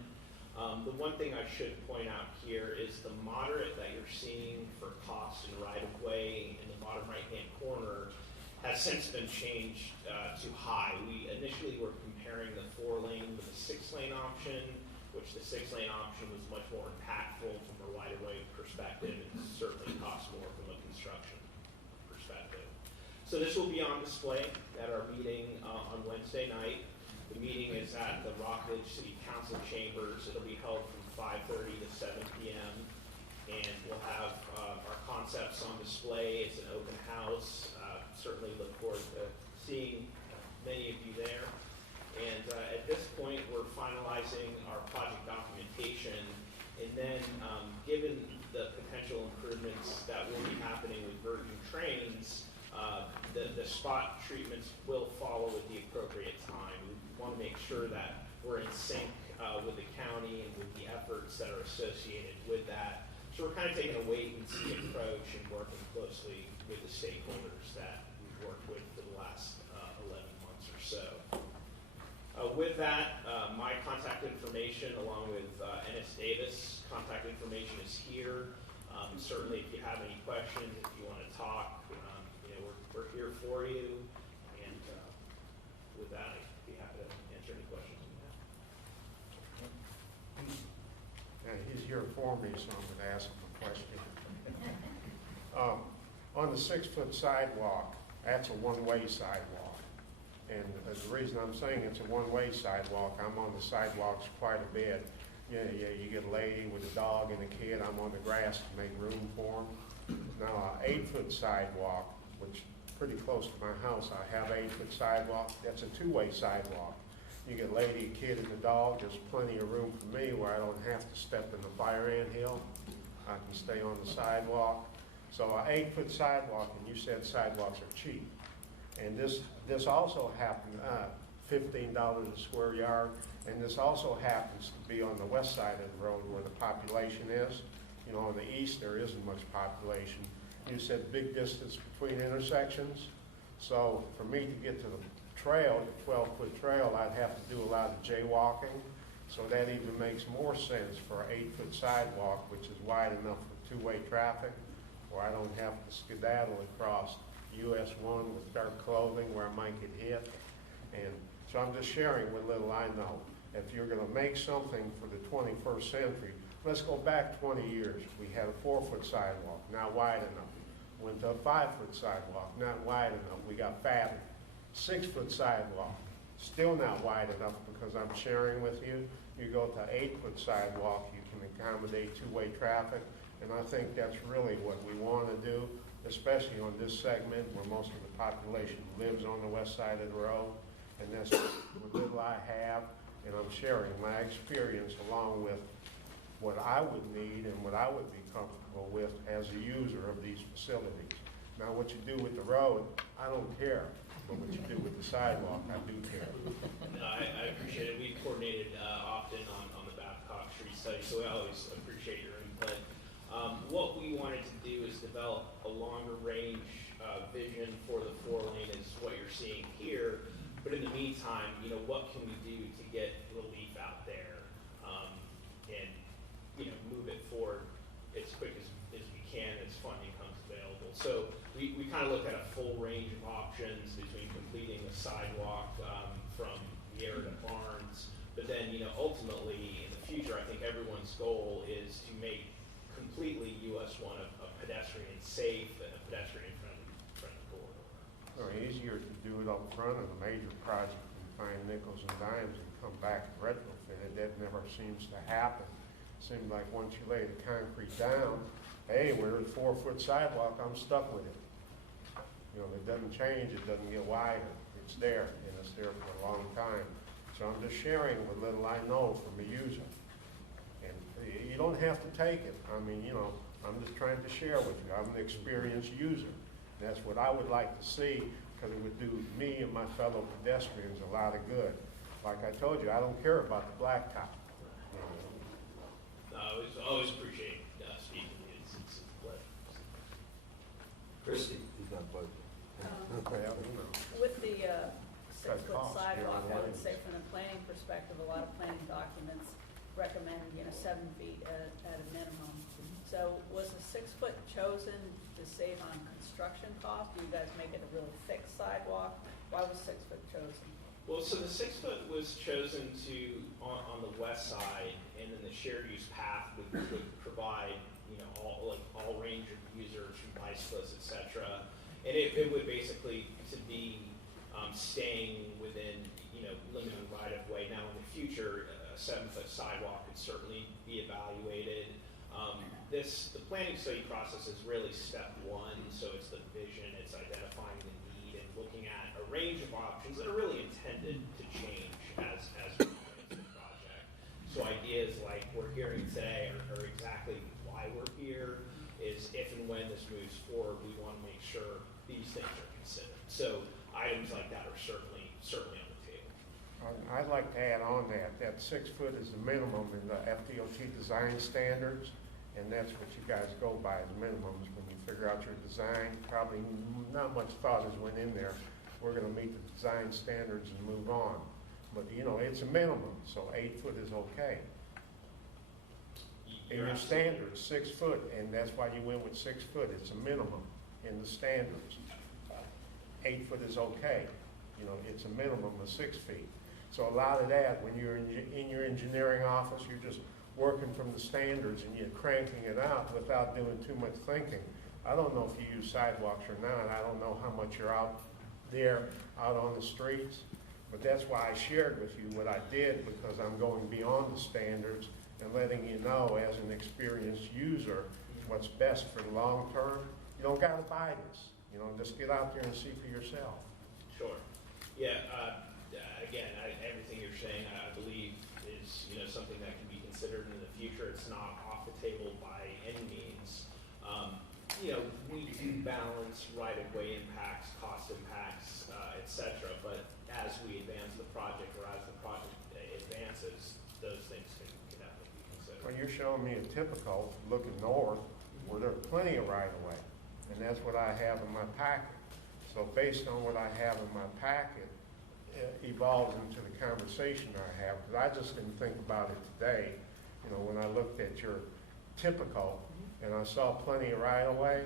The one thing I should point out here is the moderate that you're seeing for cost and right-of-way in the bottom right-hand corner has since been changed to high. We initially were comparing the 4-lane with the 6-lane option, which the 6-lane option was much more impactful from a right-of-way perspective and certainly cost more from a construction perspective. So this will be on display at our meeting on Wednesday night. The meeting is at the Rockledge City Council chambers. It'll be held from 5:30 to 7 p.m. And we'll have our concepts on display. It's an open house. Certainly look forward to seeing many of you there. And at this point, we're finalizing our project documentation. And then given the potential improvements that will be happening with Virgin Trains, the spot treatments will follow at the appropriate time. We want to make sure that we're in sync with the county and with the efforts that are associated with that. So we're kind of taking a wait-and-see approach and working closely with the stakeholders that we've worked with for the last 11 months or so. With that, my contact information along with Ennis Davis' contact information is here. Certainly if you have any questions, if you want to talk, we're here for you. And with that, I'd be happy to answer any questions you have. He's here for me, so I'm going to ask him a question. On the 6-foot sidewalk, that's a one-way sidewalk. And the reason I'm saying it's a one-way sidewalk, I'm on the sidewalks quite a bit. You get a lady with a dog and a kid, I'm on the grass to make room for them. Now, an 8-foot sidewalk, which is pretty close to my house, I have an 8-foot sidewalk, that's a two-way sidewalk. You get a lady, a kid, and a dog, there's plenty of room for me where I don't have to step in the fire ant hill. I can stay on the sidewalk. So an 8-foot sidewalk, and you said sidewalks are cheap. And this also happened, $15 a square yard, and this also happens to be on the west side of the road where the population is. You know, on the east, there isn't much population. You said big distance between intersections. So for me to get to the trail, the 12-foot trail, I'd have to do a lot of jaywalking. So that even makes more sense for an 8-foot sidewalk, which is wide enough for two-way traffic, where I don't have to skedaddle across US 1 with dark clothing where I might get hit. And so I'm just sharing what little I know. If you're going to make something for the 21st century, let's go back 20 years. We had a 4-foot sidewalk, not wide enough. Went to a 5-foot sidewalk, not wide enough. We got fatter. 6-foot sidewalk, still not wide enough because I'm sharing with you. You go to 8-foot sidewalk, you can accommodate two-way traffic. And I think that's really what we want to do, especially on this segment where most of the population lives on the west side of the road. And that's what little I have, and I'm sharing my experience along with what I would need and what I would be comfortable with as a user of these facilities. Now, what you do with the road, I don't care, but what you do with the sidewalk, I do care. No, I appreciate it. We've coordinated often on the Babcock Street study, so I always appreciate your input. What we wanted to do is develop a longer range vision for the 4-lane is what you're seeing here. But in the meantime, you know, what can we do to get relief out there and, you know, move it forward as quick as we can as funding comes available. So we kind of looked at a full range of options between completing the sidewalk from here to Barnes. But then, you know, ultimately in the future, I think everyone's goal is to make completely US 1 a pedestrian safe and a pedestrian friendly corridor. Or easier to do it up front of a major project and find nickels and dimes and come back and retrofit it. That never seems to happen. Seems like once you lay the concrete down, hey, we're at 4-foot sidewalk, I'm stuck with it. You know, it doesn't change, it doesn't get wider. It's there, and it's there for a long time. So I'm just sharing what little I know from a user. And you don't have to take it. I mean, you know, I'm just trying to share with you. I'm an experienced user. That's what I would like to see, because it would do me and my fellow pedestrians a lot of good. Like I told you, I don't care about the blacktop. I always appreciate speaking. It's a pleasure. Christie, he's not budgeting. Well, you know. With the 6-foot cost, sidewalk, yeah, I would say from the planning perspective, a lot of planning documents recommend, 7 feet at a minimum. So was the 6-foot chosen to save on construction costs? Do you guys make it a really thick sidewalk? Why was 6-foot chosen? Well, so the 6-foot was chosen on the west side, and then the shared use path would provide, all range of users from bicyclists, etc. And it would basically to be staying within, limited right of way. Now in the future, a 7-foot sidewalk could certainly be evaluated. The planning study process is really step 1, so it's the vision, it's identifying the need and looking at a range of options that are really intended to change as we go into the project. So ideas like we're hearing today are exactly why we're here, is if and when this moves forward, we want to make sure these things are considered. So items like that are certainly on the table. I'd like to add on that 6 foot is the minimum in the FDOT design standards, and that's what you guys go by as minimums when you figure out your design. Probably not much thought has went in there. We're going to meet the design standards and move on. But it's a minimum, so 8 foot is okay. In your standards, 6 foot, and that's why you went with 6 foot. It's a minimum in the standards. 8 foot is okay. It's a minimum of 6 feet. So a lot of that, when you're in your engineering office, you're just working from the standards and you're cranking it out without doing too much thinking. I don't know if you use sidewalks or not. I don't know how much you're out there, out on the streets. But that's why I shared with you what I did, because I'm going beyond the standards and letting you know as an experienced user what's best for the long term. You don't gotta buy this, you know, just get out there and see for yourself. Sure. Yeah, again, everything you're saying, I believe, is, you know, something that can be considered in the future. It's not off the table by any means. You know, we do balance right-of-way impacts, cost impacts, et cetera, but as we advance the project, or as the project advances, those things can definitely be considered. Well, you're showing me a typical looking north where there's plenty of right-of-way, and that's what I have in my packet. So based on what I have in my packet, it evolves into the conversation I have, because I just didn't think about it today. You know, when I looked at your typical and I saw plenty of right-of-way,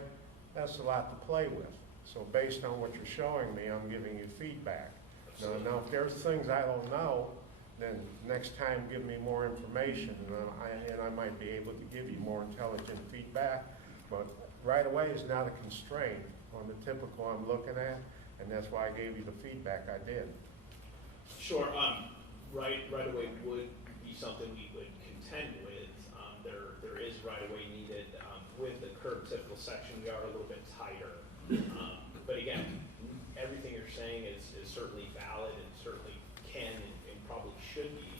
that's a lot to play with. So based on what you're showing me, I'm giving you feedback. Now, if there's things I don't know, then next time give me more information, and I might be able to give you more intelligent feedback. But right-of-way is not a constraint on the typical I'm looking at, and that's why I gave you the feedback I did. Sure. Right-of-way would be something we would contend with. There is right-of-way needed. With the curb typical section, we are a little bit tighter. But again, everything you're saying is certainly valid and certainly can and probably should be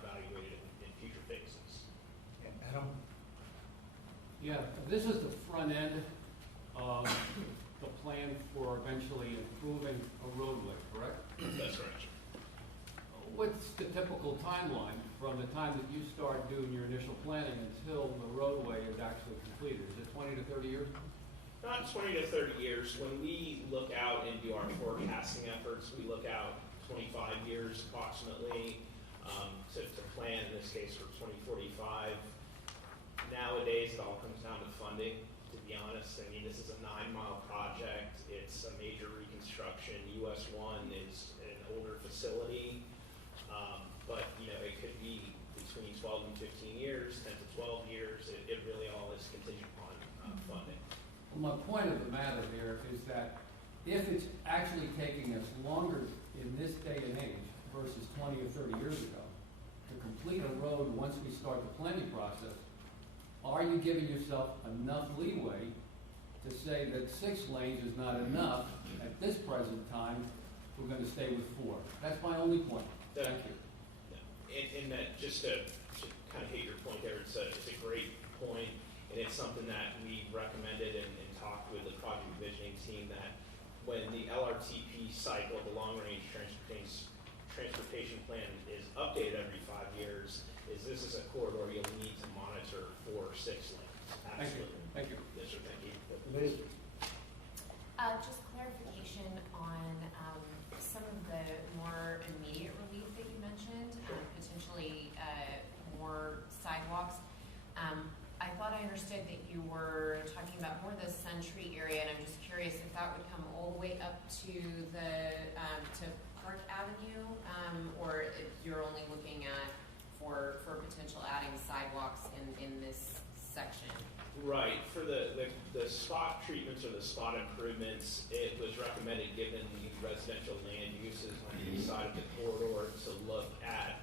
evaluated in future phases. Adam? Yeah, this is the front end of the plan for eventually improving a roadway, correct? That's right. What's the typical timeline from the time that you start doing your initial planning until the roadway is actually completed? Is it 20 to 30 years? Not 20 to 30 years. When we look out and do our forecasting efforts, we look out 25 years approximately to plan, in this case, for 2045. Nowadays, it all comes down to funding, to be honest. I mean, this is a 9-mile project. It's a major reconstruction. US 1 is an older facility. But, you know, it could be between 12 and 15 years, 10 to 12 years. It really all is contingent upon funding. Well, my point of the matter here is that if it's actually taking us longer in this day and age versus 20 or 30 years ago to complete a road once we start the planning process, are you giving yourself enough leeway to say that 6 lanes is not enough at this present time? We're going to stay with 4. That's my only point. Thank you. And that, just to kind of hit your point there, it's a great point, and it's something that we recommended and talked with the project envisioning team, that when the LRTP cycle, the long-range transportation plan, is updated every 5 years, this is a corridor you'll need to monitor for 6 lanes. Absolutely. Thank you. Yes, sir. Thank you. Liz? Just clarification on some of the more immediate relief that you mentioned, potentially more sidewalks. I thought I understood that you were talking about more the Century area, and I'm just curious if that would come all the way up to the to Park Avenue, or if you're only looking at for potential adding sidewalks in this section. Right. For the spot treatments or the spot improvements, it was recommended, given the residential land uses on the side of the corridor, to look at,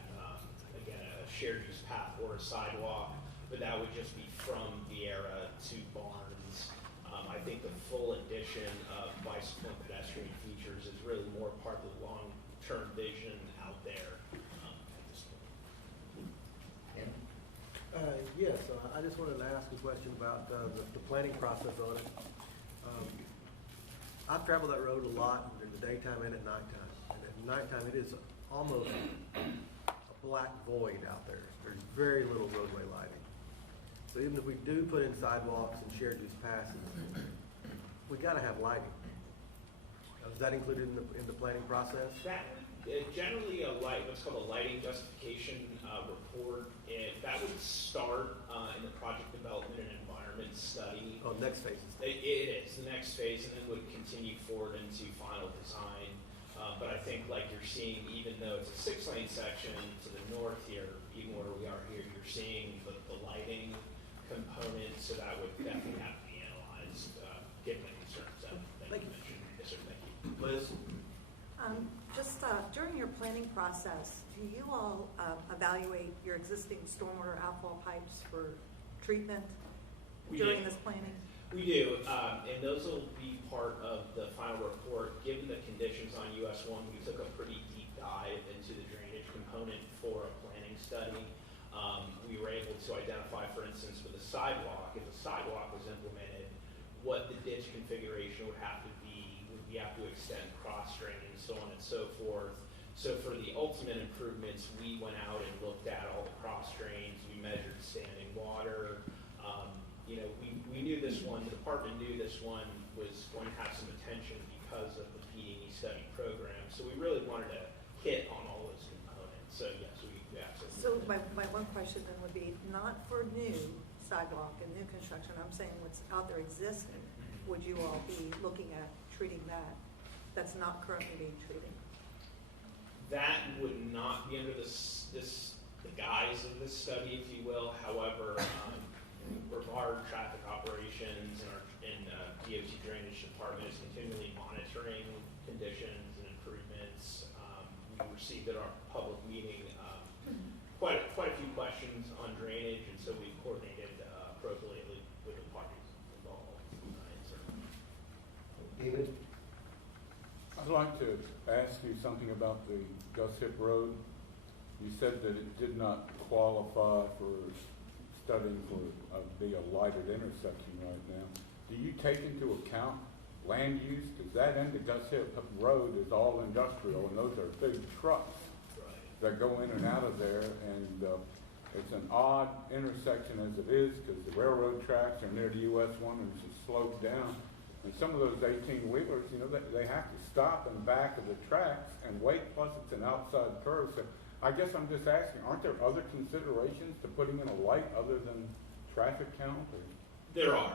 again, a shared use path or a sidewalk, but that would just be from Vieira to Barnes. I think the full addition of bicycle and pedestrian features is really more part of the long-term vision out there at this point. Yes, I just wanted to ask a question about the planning process on it. I've traveled that road a lot in the daytime and at nighttime. And at nighttime, it is almost a black void out there. There's very little roadway lighting. So even if we do put in sidewalks and shared use passes, we got to have lighting. Is that included in the planning process? That generally what's called a lighting justification report. That would start in the project development and environment study. Oh, next phase. It is the next phase, and then would continue forward into final design. But I think, like you're seeing, even though it's a 6-lane section to the north here, even where we are here, you're seeing the lighting component. So that would definitely have to be analyzed process, do you all evaluate your existing stormwater outfall pipes for treatment during this planning? We do, and those will be part of the final report. Given the conditions on US 1, we took a pretty deep dive into the drainage component for a planning study. We were able to identify, for instance, with a sidewalk, if a sidewalk was implemented, what the ditch configuration would have to be. Would we have to extend cross drains, so on and so forth. So for the ultimate improvements, we went out and looked at all the cross drains. We measured standing water. We knew this one, the department knew this one was going to have some attention because of the PD&E study program. So we really wanted to hit on all those components. So yes, we absolutely. So my one question then would be, not for new sidewalk and new construction, I'm saying what's out there existing, would you all be looking at treating that's not currently being treated? That would not be under the guise of this study, if you will. However, Brevard Traffic Operations and DOT Drainage Department is continually monitoring conditions and improvements. We received at our public meeting quite a few questions on drainage, and so we've coordinated appropriately with the parties involved. David? I'd like to ask you something about the Gus Hip Road. You said that it did not qualify for studying for be a lighted intersection right now. Do you take into account land use? Because that end of Gus Hip Road is all industrial, and those are big trucks that go in and out of there, and it's an odd intersection as it is because the railroad tracks are near the US 1 and it's sloped down. And some of those 18-wheelers, they have to stop and back of the tracks and wait, plus it's an outside curve. So I guess I'm just asking, aren't there other considerations to putting in a light other than traffic count? Or? There are.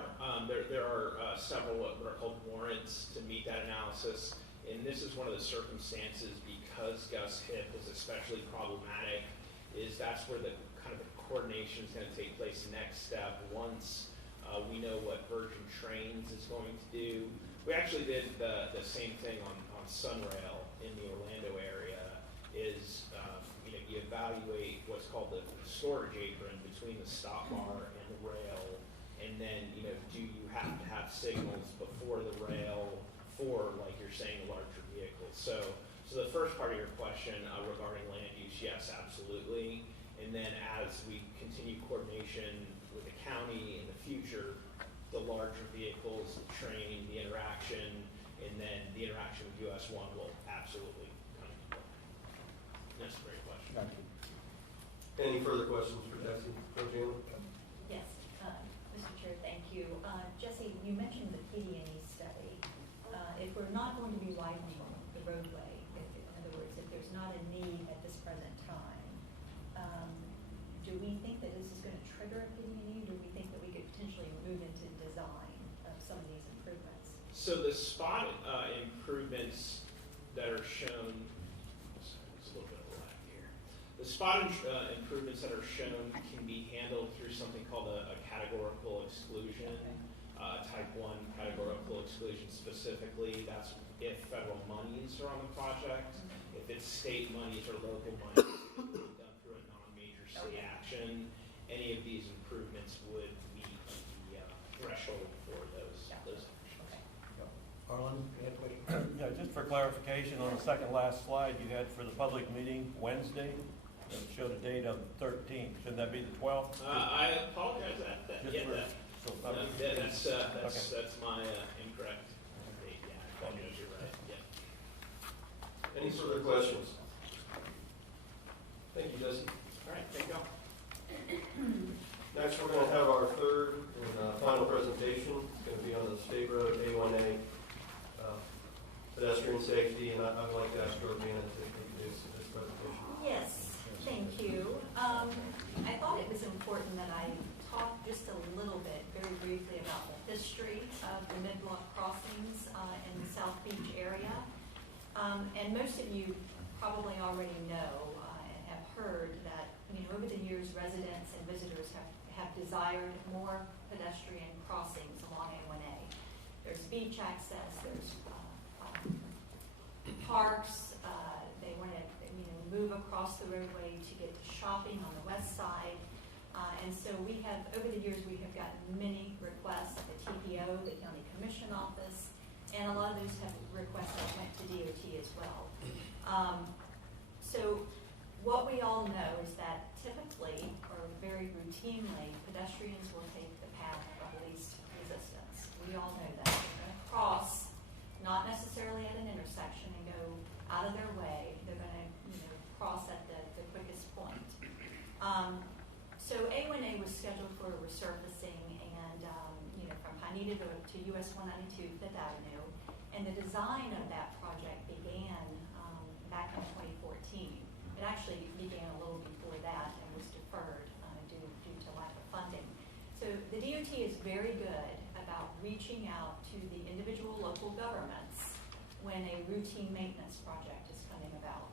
There are several what are called warrants to meet that analysis. And this is one of the circumstances because Gus Hip is especially problematic, is that's where the kind of the coordination is going to take place next step once we know what Virgin Trains is going to do. We actually did the same thing on Sunrail in the Orlando area, is you evaluate what's called the storage apron between the stop bar and the rail, and then do you have to have signals before the rail for, like you're saying, larger vehicles. So the first part of your question regarding land use, yes, absolutely. And then as we continue coordination with the county in the future, the larger vehicles, the train, the interaction, and then the interaction with US 1 will absolutely come into play. That's a great question. Thank you. Any further questions for Jesse? Yes, Mr. Chair, thank you. Jesse, you mentioned the PD&E study. If we're not going to be widening the roadway, in other words, if there's not a need at this present time, do we think that this is going to trigger a PD&E? Do we think that we could potentially move into design of some of these improvements? So the spot improvements that are shown, there's a little bit of a lag here. The spot improvements that are shown can be handled through something called a categorical exclusion, type 1 categorical exclusion specifically. That's if federal monies are on the project. If it's state monies or local monies, it's done through a non-major city action. Any of these improvements would meet the threshold for those actions. Arlen, you had a question? Yeah, just for clarification, on the second last slide you had for the public meeting Wednesday, it showed a date of the 13th. Shouldn't that be the 12th? I apologize for that. That's my incorrect date. Yeah, I apologize. You're right. Yeah. Any further questions? Thank you, Jesse. All right, thank you all. Next, we're going to have our third and final presentation. It's going to be on the State Road A1A pedestrian safety, and I'd like to ask Georgiana to introduce this presentation. Yes, thank you. I thought it was important that I talk just a little bit, very briefly, about the history of the mid-block crossings in the South Beach area. And most of you probably already know and have heard that over the years, residents and visitors have desired more pedestrian crossings along A1A. There's beach access, there's parks. They want to move across the roadway to get to shopping on the west side. And so we have, over the years, we have gotten many requests at the TPO, the County Commission Office, and a lot of those have requests that went to DOT as well. So what we all know is that typically, or very routinely, pedestrians will take the path of least resistance. We all know that. They're going to cross, not necessarily at an intersection and go out of their way. They're going to, cross at the quickest point. So A1A was scheduled for resurfacing and, from Pineda to US 192 Fifth Avenue. And the design of that project began back in 2014. It actually began a little before that and was deferred due to lack of funding. So the DOT is very good about reaching out to the individual local governments when a routine maintenance project is coming about.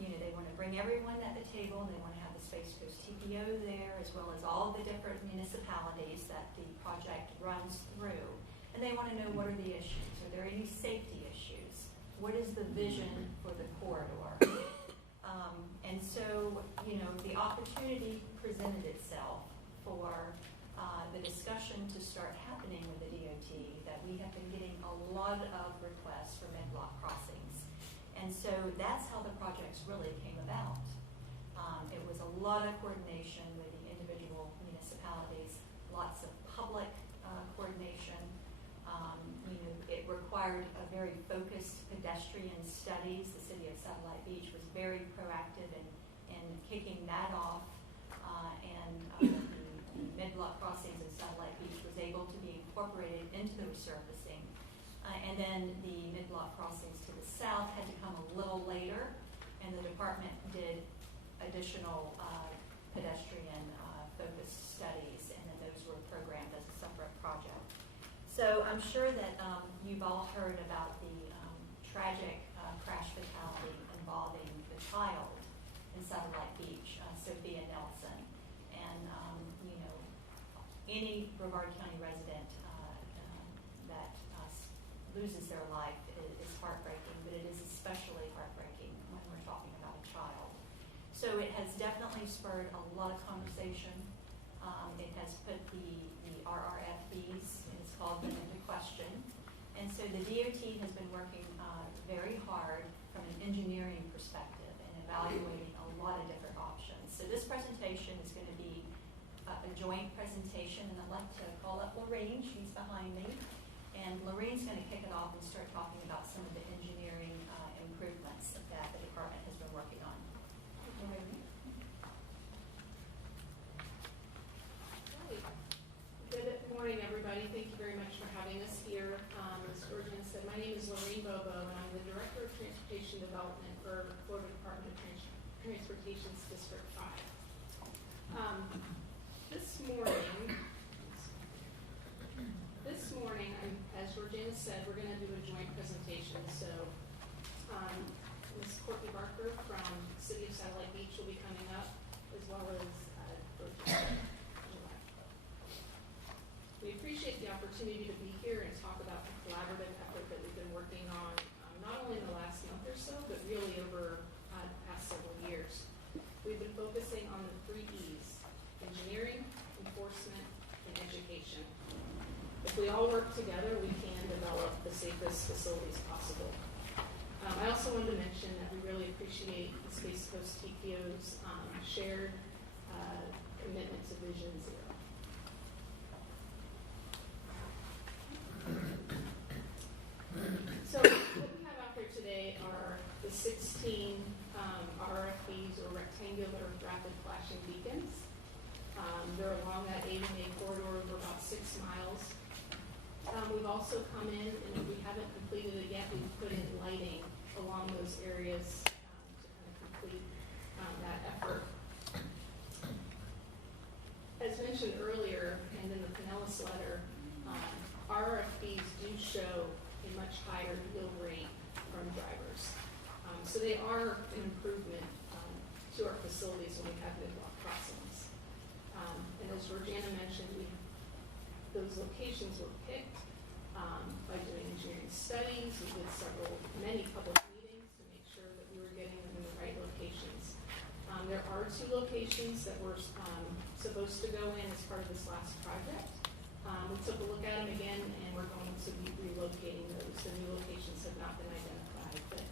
They want to bring everyone at the table. They want to have the Space Coast TPO there, as well as all the different municipalities that the project runs through. And they want to know, what are the issues? Are there any safety issues? What is the vision for the corridor? And so, the opportunity presented itself for the discussion to start happening with the DOT, that we have been getting a lot of requests for mid-block crossings. And so that's how the projects really came about. It was a lot of coordination with the individual municipalities, lots of public coordination. It required a very focused pedestrian studies. The city of Satellite Beach was very proactive in kicking that off, and the mid-block crossings in Satellite Beach was able to be incorporated into the resurfacing. And then the mid-block crossings to the south had to come a little later, and the department did additional pedestrian focused studies, and then those were programmed as a separate project. So I'm sure that you've all heard about the tragic crash fatality involving the child in Satellite Beach, Sophia Nelson. And, any Brevard County resident that loses their life is heartbreaking, but it is especially heartbreaking when we're talking about a child. So it has definitely spurred a lot of conversation. It has put the RRFBs, it's called them, into question. And so the DOT has been working very hard from an engineering perspective and evaluating a lot of different options. So this presentation is going to be a joint presentation, and I'd like to call up Lorraine. She's behind me. And Lorraine's going to kick it off and start talking about some of the engineering improvements that the department has been working on. Lorraine? Good morning, everybody. Thank you very much for having us here. As Georgiana said, my name is Lorraine Bobo, and I'm the Director of Transportation Development for Florida Department of Transportation's District 5. This morning, as Georgiana said, we're going to do a joint presentation. So Ms. Courtney Barker from the City of Satellite Beach will be coming up, as well as Georgiana. We appreciate the opportunity to be here and talk about the collaborative effort that we've been working on, not only in the last month or so, but really over the past several years. We've been focusing on the 3 E's: engineering, enforcement, and education. If we all work together, we can develop the safest facilities possible. I also wanted to mention that we really appreciate the Space Coast TPO's shared commitment to Vision Zero. So what we have out here today are the 16 RFBs, or rectangular rapid flashing beacons. They're along that A1A corridor of about 6 miles. We've also come in, and if we haven't completed it yet, we've put in lighting along those areas to kind of complete that effort. As mentioned earlier, and in the Pinellas letter, RFBs do show a much higher yield rate from drivers. So they are an improvement to our facilities when we have mid-block crossings. And as Georgiana mentioned, those locations were picked by doing engineering studies. We did many public meetings to make sure that we were getting them in the right 2 locations that were supposed to go in as part of this last project. We took a look at them again, and we're going to be relocating those. The new locations have not been identified, but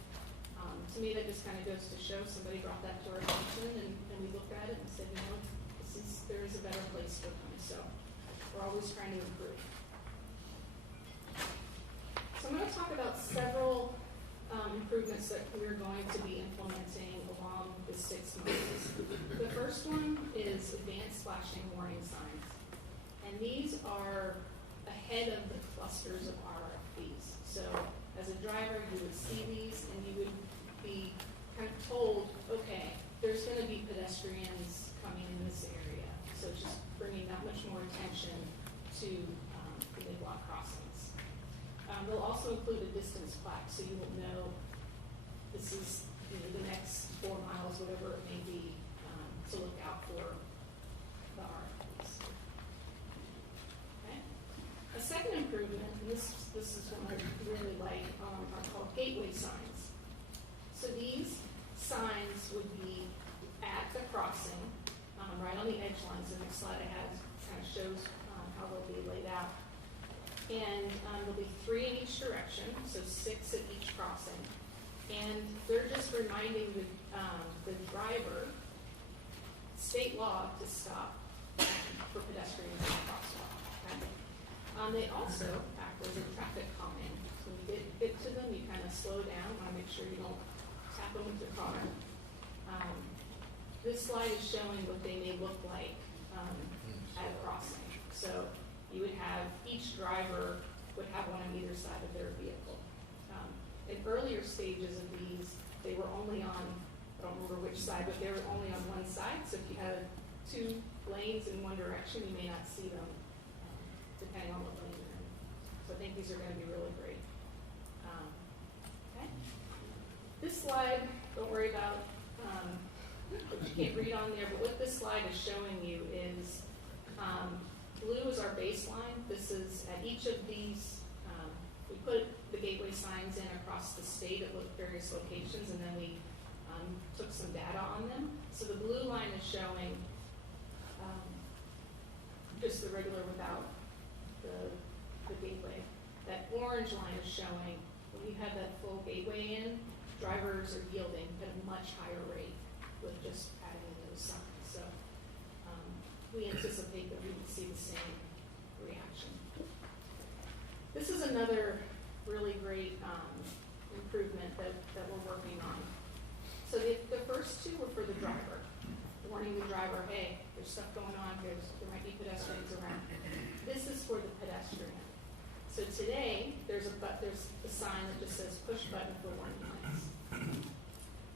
to me, that just kind of goes to show somebody brought that to our attention, and we looked at it and said, you know, there is a better place for them. So we're always trying to improve. So I'm going to talk about several improvements that we're going to be implementing along the 6 months. The first one is advanced flashing warning signs. And these are ahead of the clusters of RFPs. So as a driver, you would see these and you would be kind of told, okay, there's going to be pedestrians coming in this area. So just bringing that much more attention to the mid-block crossings. They'll also include a distance plaque, so you will know this is the next 4 miles, whatever it may be, to look out for the RFPs. Okay. A second improvement, and this is one I really like, are called gateway signs. So these signs would be at the crossing, right on the edge lines. The next slide I have kind of shows how they'll be laid out. And there'll be 3 in each direction, so 6 at each crossing. And they're just reminding the driver, state law, to stop for pedestrians in the crosswalk. Okay? They also act as a traffic calming. So when you get to them, you kind of slow down. Want to make sure you don't tap them with your car. This slide is showing what they may look like at a crossing. So you would have, each driver would have one on either side of their vehicle. In earlier stages of these, they were only on, I don't remember which side, but they were only on one side. So if you had 2 lanes in one direction, you may not see them, depending on what lane you're in. So I think these are going to be really great. Okay. This slide, don't worry about, you can't read on there, but what this slide is showing you is blue is our baseline. This is at each of these, we put the gateway signs in across the state at various locations, and then we took some data on them. So the blue line is showing just the regular without the gateway. That orange line is showing when you have that full gateway in, drivers are yielding at a much higher rate with just adding in those signs. So we anticipate that we would see the same reaction. This is another really great improvement that we're working on. So the first 2 were for the driver, warning the driver, hey, there's stuff going on, there might be pedestrians around. This is for the pedestrian. So today, there's a sign that just says push button for warning lights.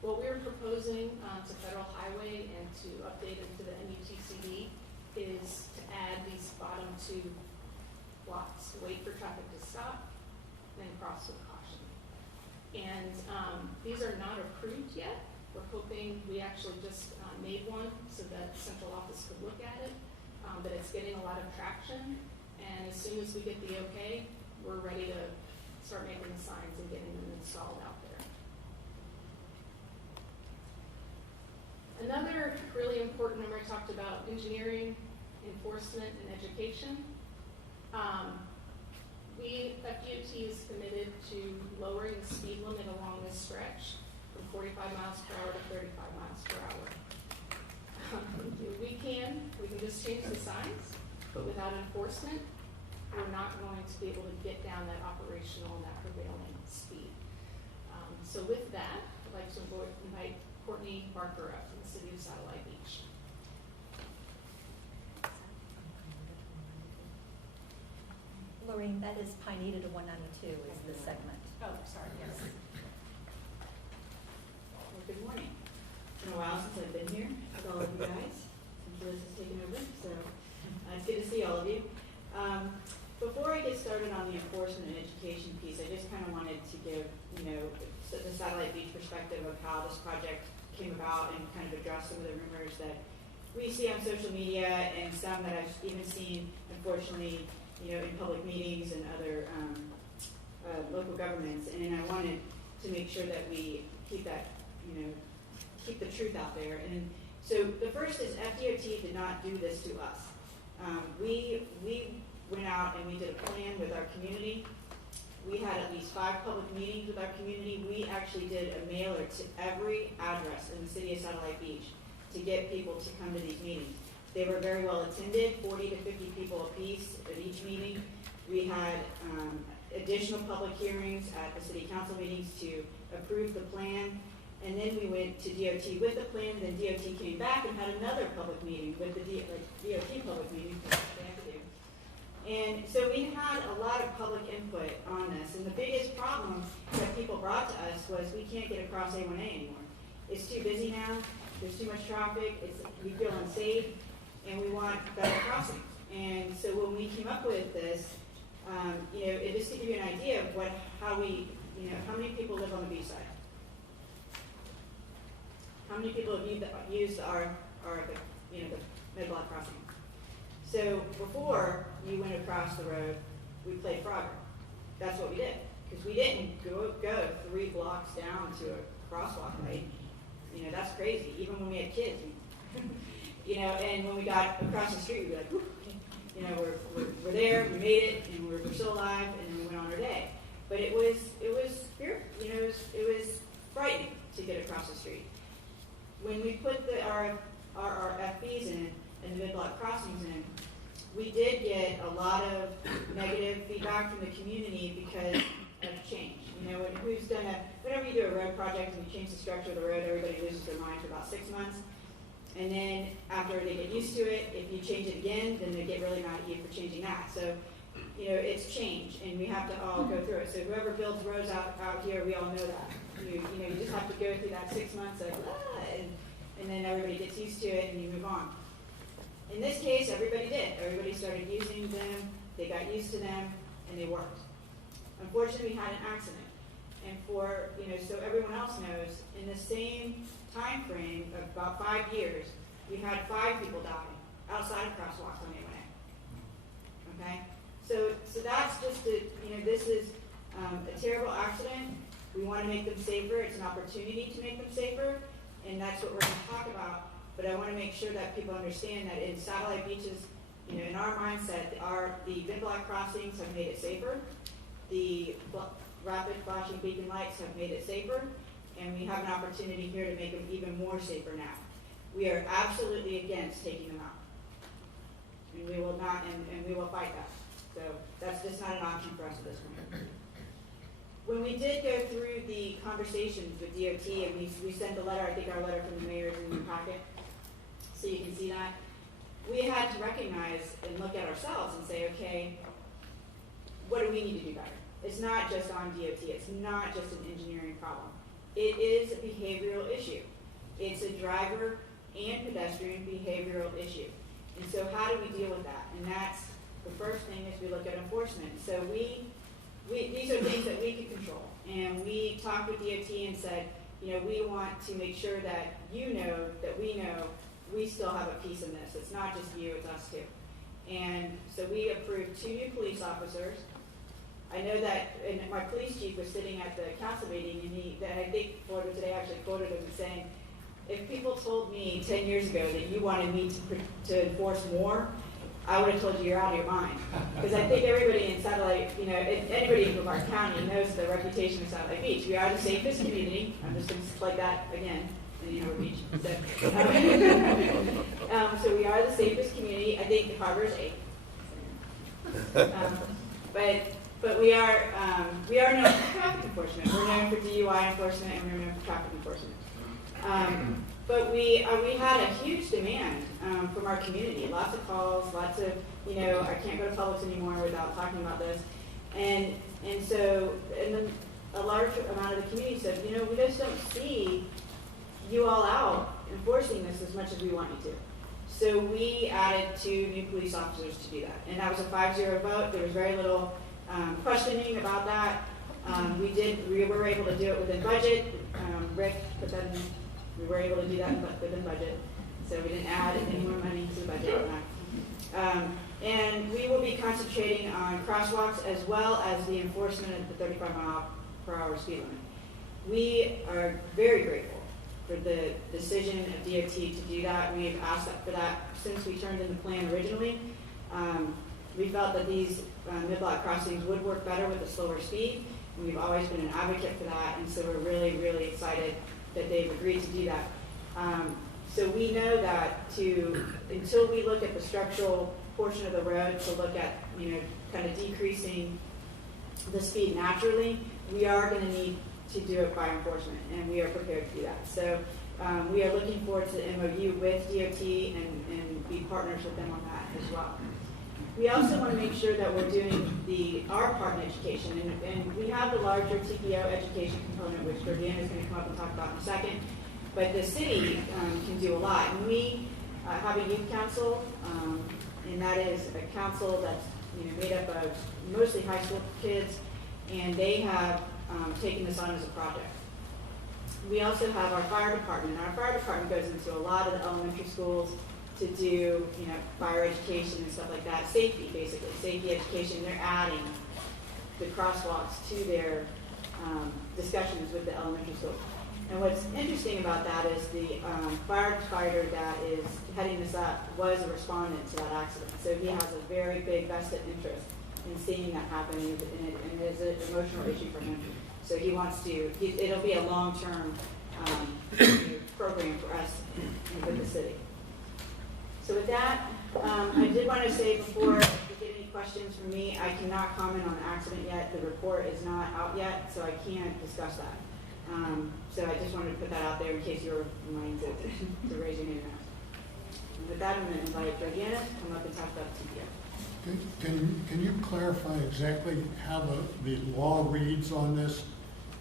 What we're proposing to Federal Highway and to update it to the MUTCD is to add these bottom 2 blocks, wait for traffic to stop, then cross with caution. And these are not approved yet. We're hoping, we actually just made one so that central office could look at it, but it's getting a lot of traction. And as soon as we get the okay, we're ready to start making the signs and getting them installed out there. Another really important number I talked about, engineering, enforcement, and education. FDOT is committed to lowering the speed limit along this stretch from 45 miles per hour to 35 miles per hour. We can just change the signs, but without enforcement, we're not going to be able to get down that operational and that prevailing speed. So with that, I'd like to invite Courtney Barker up from the City of Satellite Beach. Lorraine, that is Pineda to 192 is the segment. Oh, sorry, yes. Well, good morning. It's been a while since I've been here with all of you guys, since Liz has taken over, so it's good to see all of you. Before I get started on the enforcement and education piece, I just kind of wanted to give, the Satellite Beach perspective of how this project came about and kind of address some of the rumors that we see on social media and some that I've even seen, unfortunately, in public meetings and other local governments. And I wanted to make sure that we keep that, keep the truth out there. And So the first is FDOT did not do this to us. We went out and we did a plan with our community. We had at least 5 public meetings with our community. We actually did a mailer to every address in the city of Satellite Beach to get people to come to these meetings. They were very well attended, 40 to 50 people apiece at each meeting. We had additional public hearings at the city council meetings to approve the plan. And then we went to DOT with the plan, then DOT came back and had another public meeting with the DOT public meeting, which they have to do. And so we had a lot of public input on this. And the biggest problem that people brought to us was we can't get across A1A anymore. It's too busy now, there's too much traffic, we feel unsafe, and we want better crossings. And so when we came up with this, just to give you an idea of how many people live on the beach side? How many people have used the mid-block crossing? So before you went across the road, we played Frogger. That's what we did. Because we didn't go 3 blocks down to a crosswalk light. That's crazy. Even when we had kids, and when we got across the street, we'd be like, whew, we're there, we made it, and we're still alive, and then we went on our day. But it was fearful. It was frightening to get across the street. When we put our FBs in and the mid-block crossings in, we did get a lot of negative feedback from the community because of change. Whenever you do a road project and you change the structure of the road, everybody loses their mind for about 6 months. And then after they get used to it, if you change it again, then they get really mad at you for changing that. So, it's change, and we have to all go through it. So whoever builds roads out here, we all know that. You just have to go through that 6 months of, and then everybody gets used to it and you move on. In this case, everybody did. Everybody started using them, they got used to them, and they worked. Unfortunately, we had an accident. And so everyone else knows, in the same time frame of about 5 years, we had 5 people die outside of crosswalks on A1A. Okay? So that's just this is a terrible accident. We want to make them safer. It's an opportunity to make them safer, and that's what we're going to talk about. But I want to make sure that people understand that in Satellite Beaches, in our mindset, the mid-block crossings have made it safer. The rapid flashing beacon lights have made it safer, and we have an opportunity here to make them even more safer now. We are absolutely against taking them out, and we will not, and we will fight that. So that's just not an option for us at this point. When we did go through the conversations with DOT, and we sent a letter, I think our letter from the mayor is in your packet, so you can see that, we had to recognize and look at ourselves and say, okay, what do we need to do better? It's not just on DOT. It's not just an engineering problem. It is a behavioral issue. It's a driver and pedestrian behavioral issue. And so how do we deal with that? And that's the first thing is we look at enforcement. So these are things that we can control. And we talked with DOT and said, we want to make sure that that we know we still have a piece in this. It's not just you, it's us too. And so we approved 2 new police officers. I know that, and my police chief was sitting at the council meeting, and I think Florida Today actually quoted him as saying, if people told me 10 years ago that you wanted me to enforce more, I would have told you you're out of your mind. Because I think everybody in Satellite, anybody in Brevard County knows the reputation of Satellite Beach. We are the safest community. I'm just going to plug that again in Harbor Beach. So we are the safest community. I think the harbor is 8. But we are known for traffic enforcement. We're known for DUI enforcement, and we're known for traffic enforcement. But we had a huge demand from our community. Lots of calls, lots of I can't go to Publix anymore without talking about this, and then a large amount of the community said, we just don't see you all out enforcing this as much as we want you to. So we added 2 new police officers to do that, and that was a 5-0 vote. There was very little questioning about that. We were able to do it within budget. Rick put that in. We were able to do that within budget, so we didn't add any more money to the budget on that. And we will be concentrating on crosswalks as well as the enforcement of the 35-mile-per-hour speed limit. We are very grateful for the decision of DOT to do that. We've asked for that since we turned in the plan originally. We felt that these mid-block crossings would work better with a slower speed. And we've always been an advocate for that, and so we're really, really excited that they've agreed to do that. So we know that until we look at the structural portion of the road to look at, kind of decreasing the speed naturally, we are going to need to do it by enforcement, and we are prepared to do that. So we are looking forward to the MOU with DOT and be partners with them on that as well. We also want to make sure that we're doing our part in education, and we have the larger TPO education component, which Georgiana is going to come up and talk about in a second. But the city can do a lot. And we have a youth council, and that is a council that's made up of mostly high school kids, and they have taken this on as a project. We also have our fire department. Our fire department goes into a lot of the elementary schools to do fire education and stuff like that. Safety, basically, safety education. They're adding the crosswalks to their discussions with the elementary schools. And what's interesting about that is the firefighter that is heading this up was a respondent to that accident. So he has a very big vested interest in seeing that happen, and it is an emotional issue for him. So he wants to, it'll be a long-term program for us and with the city. So with that, I did want to say before you get any questions from me, I cannot comment on the accident yet. The report is not out yet, so I can't discuss that. So I just wanted to put that out there in case you were minded to raise your hand. And with that, I'm going to invite Georgiana to come up and talk about TPO. Can you clarify exactly how the law reads on this?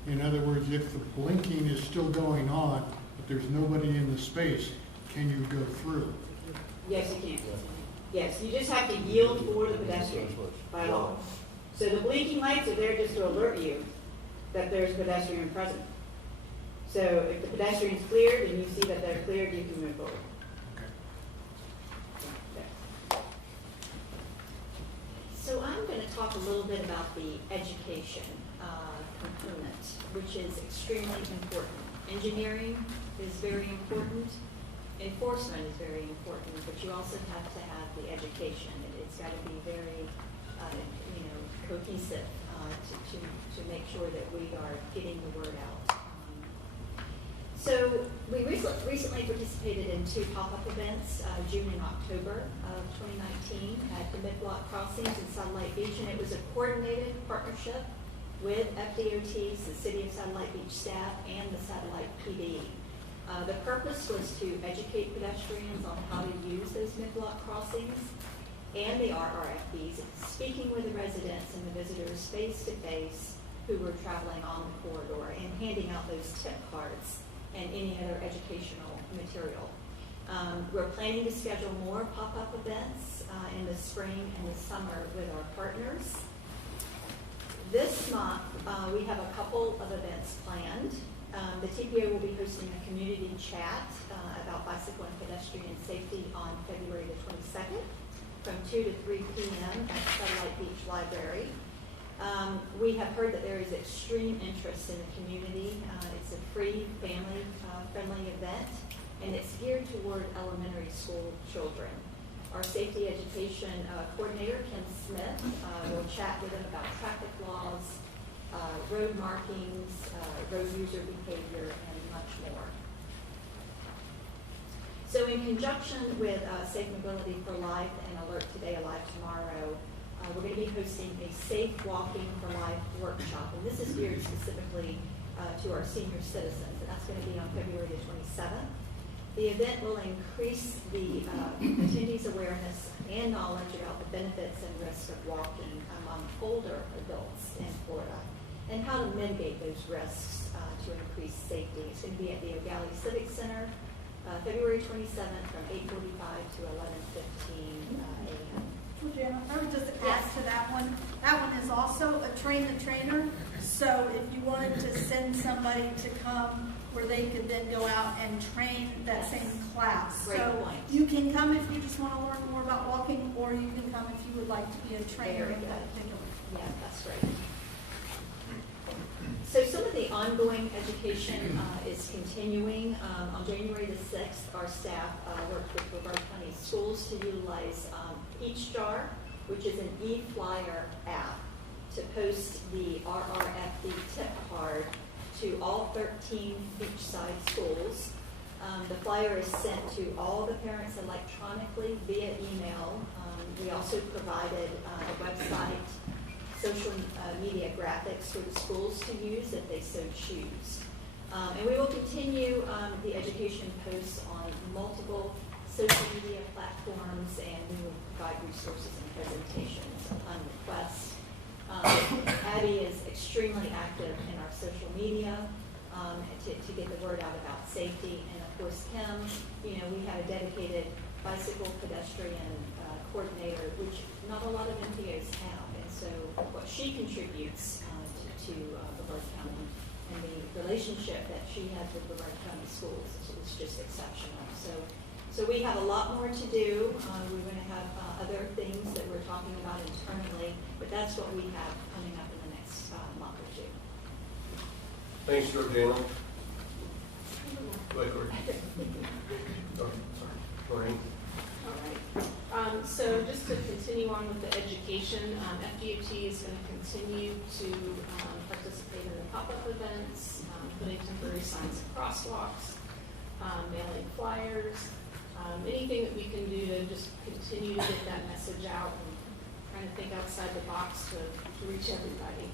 In other words, if the blinking is still going on, but there's nobody in the space, can you go through? Yes, you can. Yes, you just have to yield for the pedestrian by law. So the blinking lights are there just to alert you that there's a pedestrian present. So if the pedestrian's cleared and you see that they're cleared, you can move forward. So I'm going to talk a little bit about the education component, which is extremely important. Engineering is very important. Enforcement is very important, but you also have to have the education. It's got to be very, cohesive to make sure that we are getting the word out. So we recently participated in 2 pop-up events, June and October of 2019 at the mid-block crossings in Satellite Beach, and it was a coordinated partnership with FDOT, the City of Satellite Beach staff, and the Satellite PD. The purpose was to educate pedestrians on how to use those mid-block crossings and the RRFBs, speaking with the residents and the visitors face-to-face who were traveling on the corridor, and handing out those tip cards and any other educational material. We're planning to schedule more pop-up events in the spring and the summer with our partners. This month, we have a couple of events planned. The TPO will be hosting a community chat about bicycle and pedestrian safety on February the 22nd from 2 to 3 p.m. at Satellite Beach Library. We have heard that there is extreme interest in the community. It's a free, family-friendly event, and it's geared toward elementary school children. Our safety education coordinator, Kim Smith, will chat with them about traffic laws, road markings, road user behavior, and much more. So in conjunction with Safe Mobility for Life and Alert Today, Alive Tomorrow, we're going to be hosting a Safe Walking for Life workshop, and this is geared specifically to our senior citizens, and that's going to be on February the 27th. The event will increase the attendees' awareness and knowledge about the benefits and risks of walking among older adults in Florida, and how to mitigate those risks to increase safety. It's going to be at the O'Galley Civic Center, February 27th from 8:45 to 11:15 a.m. Jim, I would just add to that one. That one is also a train-the-trainer. So if you wanted to send somebody to come where they could then go out and train that same class. Great so point. you can come if you just want to learn more about walking, or you can come if you would like to be a trainer in that particular. Yeah, that's right. So some of the ongoing education is continuing. On January the 6th, our staff worked with Brevard County Schools to utilize Peachjar, which is an e-flyer app, to post the RRFD tip card to all 13 beachside schools. The flyer is sent to all the parents electronically via email. We also provided a website, social media graphics for the schools to use if they so choose. And we will continue the education posts on multiple social media platforms, and we will provide resources and presentations upon request. Abby is extremely active in our social media to get the word out about safety. And of course, Kim, we have a dedicated bicycle pedestrian coordinator, which not a lot of MPOs have. And so what she contributes to Brevard County and the relationship that she has with Brevard County schools is just exceptional. So we have a lot more to do. We're going to have other things that we're talking about internally, but that's what we have coming up in the next month or two. Thanks, Georgiana. Go ahead, Cory. Oh, sorry. Lorraine. All right. So just to continue on with the education, FDOT is going to continue to participate in the pop-up events, putting temporary signs and crosswalks, mailing flyers, anything that we can do to just continue to get that message out and trying to think outside the box to reach everybody.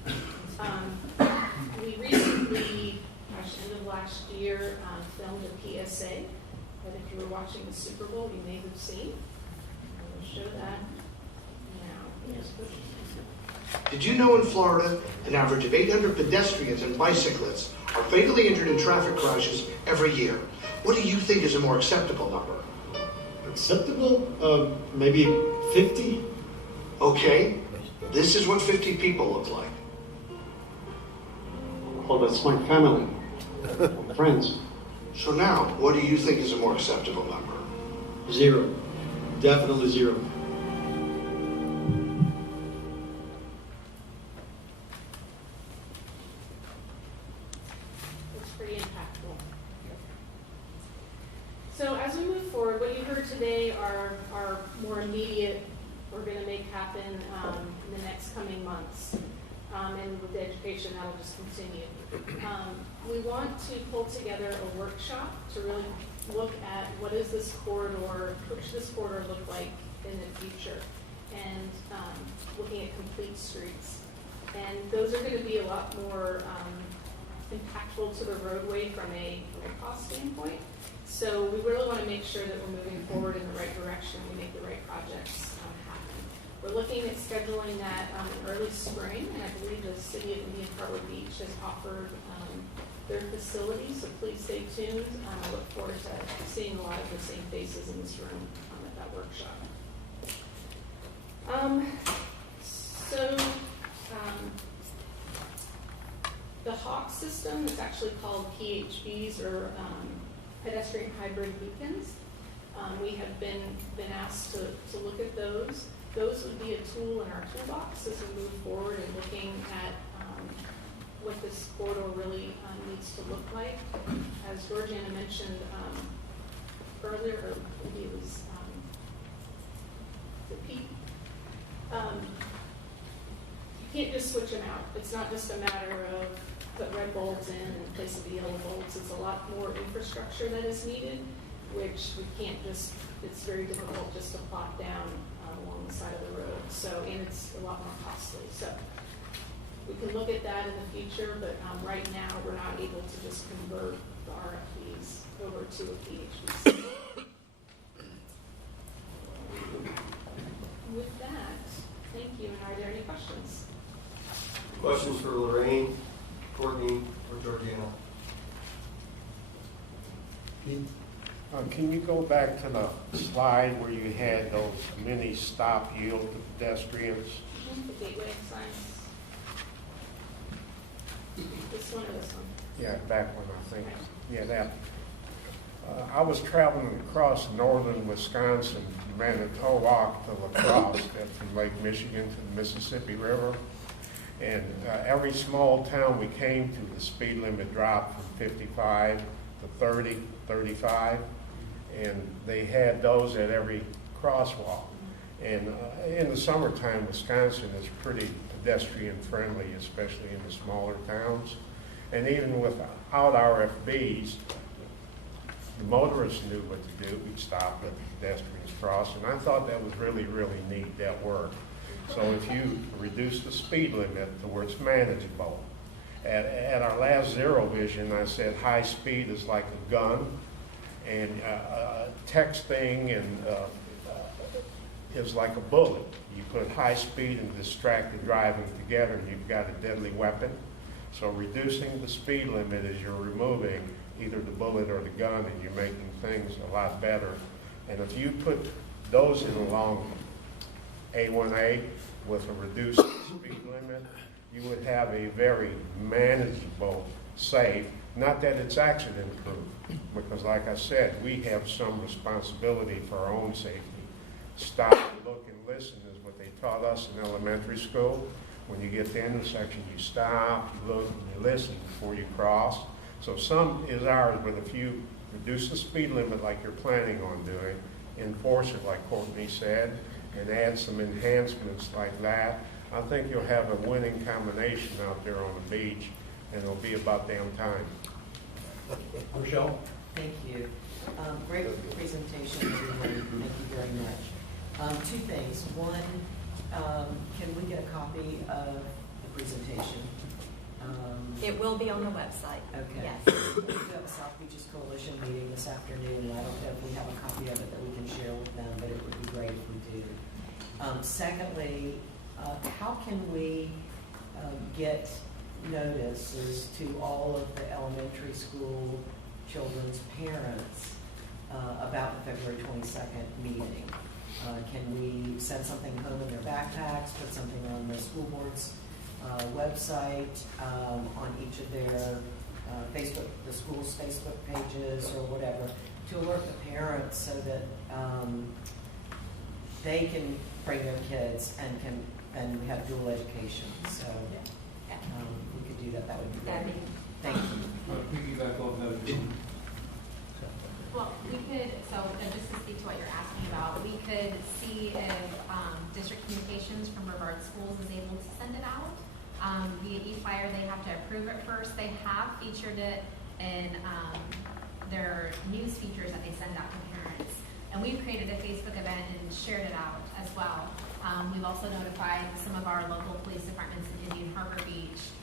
We recently, end of last year, filmed a PSA that if you were watching the Super Bowl, you may have seen. I will show that now. Did you know in Florida, an average of 800 pedestrians and bicyclists are fatally injured in traffic crashes every year? What do you think is a more acceptable number? Acceptable? Maybe 50? Okay, this is what 50 people look like. Oh, that's my family. Friends. So now, what do you think is a more acceptable number? 0. Definitely 0. It's pretty impactful. So as we move forward, what you heard today are more immediate, we're going to make happen in the next coming months. And with the education, that'll just continue. We want to pull together a workshop to really look at what does this corridor, what should this corridor look like in the future, and looking at complete streets. And those are going to be a lot more impactful to the roadway from a cost standpoint. So we really want to make sure that we're moving forward in the right direction, we make the right projects happen. We're looking at scheduling that in early spring, and I believe the city of Indian Harbor Beach has offered their facility, so please stay tuned. I look forward to seeing a lot of the same faces in this room at that workshop. The HAWK system is actually called PHBs, or pedestrian hybrid beacons. We have been asked to look at those. Those would be a tool in our toolbox as we move forward and looking at what this corridor really needs to look like. As Georgiana mentioned earlier, or maybe it was Pete, you can't just switch them out. It's not just a matter of put red bulbs in place of the yellow bulbs. It's a lot more infrastructure that is needed, which we can't just, it's very difficult just to plop down along the side of the road. So, and it's a lot more costly. So we can look at that in the future, but right now we're not able to just convert the RFPs over to a PHB. With that, thank you. And are there any questions? Questions for Lorraine, Courtney, or Georgiana? Can you go back to the slide where you had those mini stop yield to pedestrians? The gateway signs. This one or this one? Yeah, back one, I think. Yeah, that. I was traveling across northern Wisconsin, Manitowoc to La Crosse, from Lake Michigan to the Mississippi River. And every small town we came to, the speed limit dropped from 55 to 30, 35, and they had those at every crosswalk. And in the summertime, Wisconsin is pretty pedestrian friendly, especially in the smaller towns. And even without RFBs, the motorists knew what to do. We'd stop, let the pedestrians cross, and I thought that was really, really neat, that worked. So if you reduce the speed limit to where it's manageable. At our last Zero Vision, I said high speed is like a gun, and texting and is like a bullet. You put high speed and distracted driving together, and you've got a deadly weapon. So reducing the speed limit is you're removing either the bullet or the gun, and you're making things a lot better. And if you put those in along A1A with a reduced speed limit, you would have a very manageable, safe, not that it's accident-proof, because like I said, we have some responsibility for our own safety. Stop, look, and listen is what they taught us in elementary school. When you get to the intersection, you stop, you look, and you listen before you cross. So some is ours, but if you reduce the speed limit like you're planning on doing, enforce it like Courtney said, and add some enhancements like that, I think you'll have a winning combination out there on the beach, and it'll be about damn time. Rochelle? Thank you. Great presentation, everyone. Thank you very much. Two things. One, can we get a copy of the presentation? It will be on the website. Okay. Yes. We do have a South Beaches Coalition meeting this afternoon, and I don't know if we have a copy of it that we can share with them, but it would be great if we do. Secondly, how can we get notices to all of the elementary school children's parents about the February 22nd meeting? Can we send something home in their backpacks, put something on the school board's website, on each of their Facebook, the school's Facebook pages or whatever, to alert the parents so that they can bring their kids and have dual education. So we could do that. That would be great. Thank you. Piggyback off that. Well, we could, so just to speak to what you're asking about, we could see if district communications from Brevard Schools is able to send it out. Via e-flyer, they have to approve it first. They have featured it in their news features that they send out to parents. And we've created a Facebook event and shared it out as well. We've also notified some of our local police departments in Indian Harbor Beach,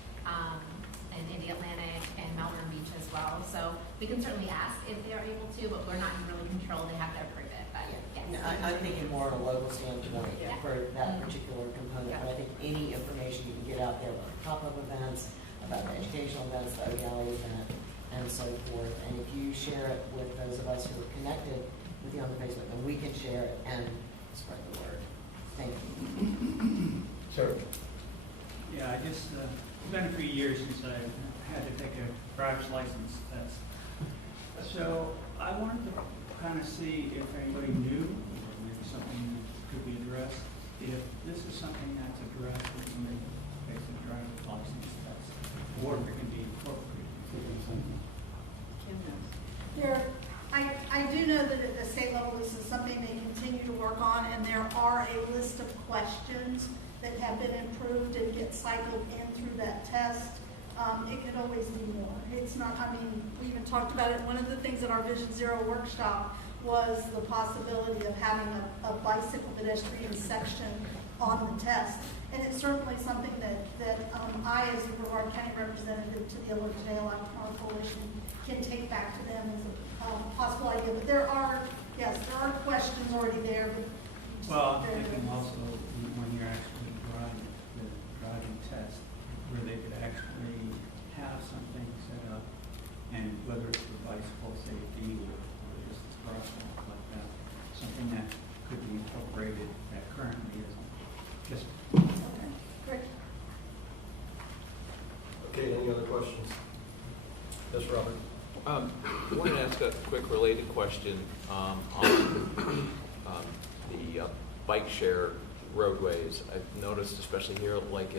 and Indy Atlantic, and Melbourne Beach as well. So we can certainly ask if they are able to, but we're not in really control. They have to approve it. But yes. No, I'm thinking more on a local standpoint for that particular component, but I think any information you can get out there about pop-up events, about the educational events, the OEI event, and so forth. And if you share it with those of us who are connected with you on the Facebook, then we can share it and spread the word. Thank you. Sir? Yeah, I just, it's been a few years since I had to take a driver's license test. So I wanted to kind of see if anybody knew, or maybe something that could be addressed, if this is something that's addressed in the basic driver's license test, or if it can be incorporated. I do know that at the state level, this is something they continue to work on, and there are a list of questions that have been improved and get cycled in through that test. It could always be more. It's not, I mean, we even talked about it. One of the things at our Vision Zero workshop was the possibility of having a bicycle pedestrian section on the test. And it's certainly something that I, as the Brevard County representative to the Allergic to ALI Coalition, can take back to them as a possible idea. But there are questions already there. Well, I'm thinking also when you're actually driving, the driving test, where they could actually have something set up, and whether it's for bicycle safety or just a crosswalk like that, something that could be incorporated that currently isn't. Just Great. Okay, any other questions? Yes, Robert. I wanted to ask a quick related question on the bike share roadways. I've noticed, especially here, like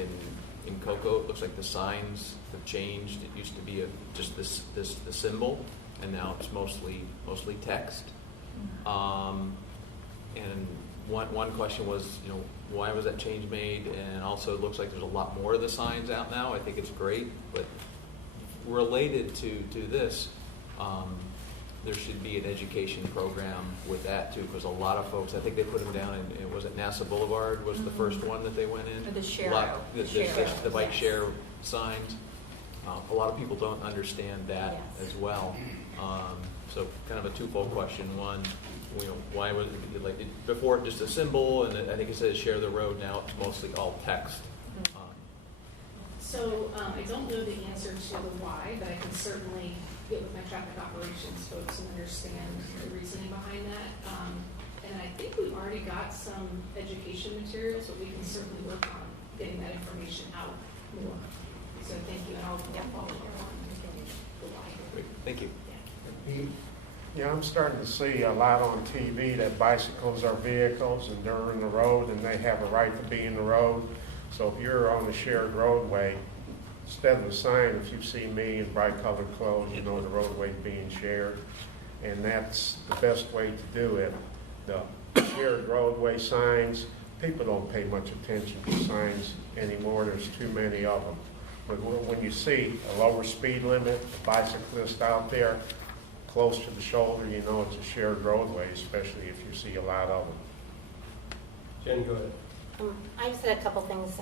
in in Cocoa, it looks like the signs have changed. It used to be just the symbol, and now it's mostly text. And one question was, why was that change made? And also, it looks like there's a lot more of the signs out now. I think it's great, but related to this, there should be an education program with that too, because a lot of folks, I think they put them down in was it NASA Boulevard was the first one that they went in? Or the share. The bike share signs. A lot of people don't understand that as well. So kind of a twofold question. One, why was it like before just a symbol, and I think it says share the road. Now it's mostly all text. So I don't know the answer to the why, but I can certainly get with my traffic operations folks and understand the reasoning behind that. And I think we've already got some education materials, but we can certainly work on getting that information out more. So thank you, and I'll follow up on the why. Great. Thank you. Yeah, I'm starting to see a lot on TV that bicycles are vehicles and they're in the road and they have a right to be in the road. So if you're on the shared roadway, instead of a sign, if you see me in bright colored clothes, you know the roadway being shared. And that's the best way to do it. The shared roadway signs, people don't pay much attention to signs anymore. There's too many of them. But when you see a lower speed limit, a bicyclist out there close to the shoulder, you know it's a shared roadway, especially if you see a lot of them. Jen, go ahead. I just had a couple things.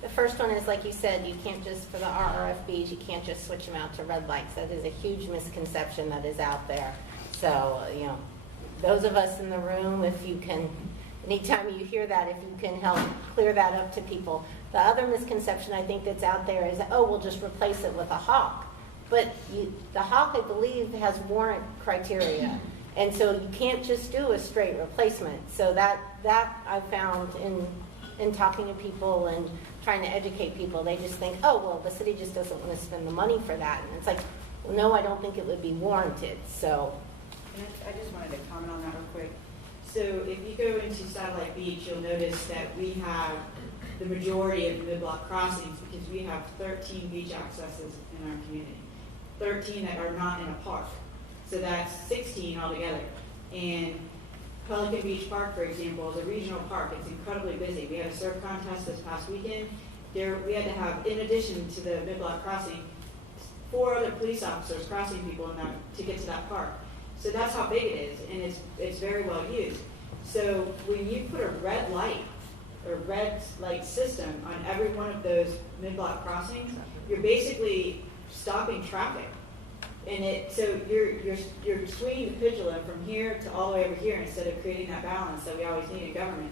The first one is, like you said, you can't just, for the RRFBs, you can't just switch them out to red lights. That is a huge misconception that is out there. So, those of us in the room, if you can, anytime you hear that, if you can help clear that up to people. The other misconception I think that's out there is, we'll just replace it with a hawk. But the hawk, I believe, has warrant criteria. And so you can't just do a straight replacement. So that I found in talking to people and trying to educate people, they just think, the city just doesn't want to spend the money for that. And it's like, well, no, I don't think it would be warranted. So I just wanted to comment on that real quick. So if you go into Satellite Beach, you'll notice that we have the majority of mid-block crossings because we have 13 beach accesses in our community. 13 that are not in a park. So that's 16 altogether. And Pelican Beach Park, for example, is a regional park. It's incredibly busy. We had a surf contest this past weekend. We had to have, in addition to the mid-block crossing, 4 other police officers crossing people in that to get to that park. So that's how big it is, and it's very well used. So when you put a red light or red light system on every one of those mid-block crossings, you're basically stopping traffic. And so you're swinging the pendulum from here to all the way over here instead of creating that balance that we always need in government.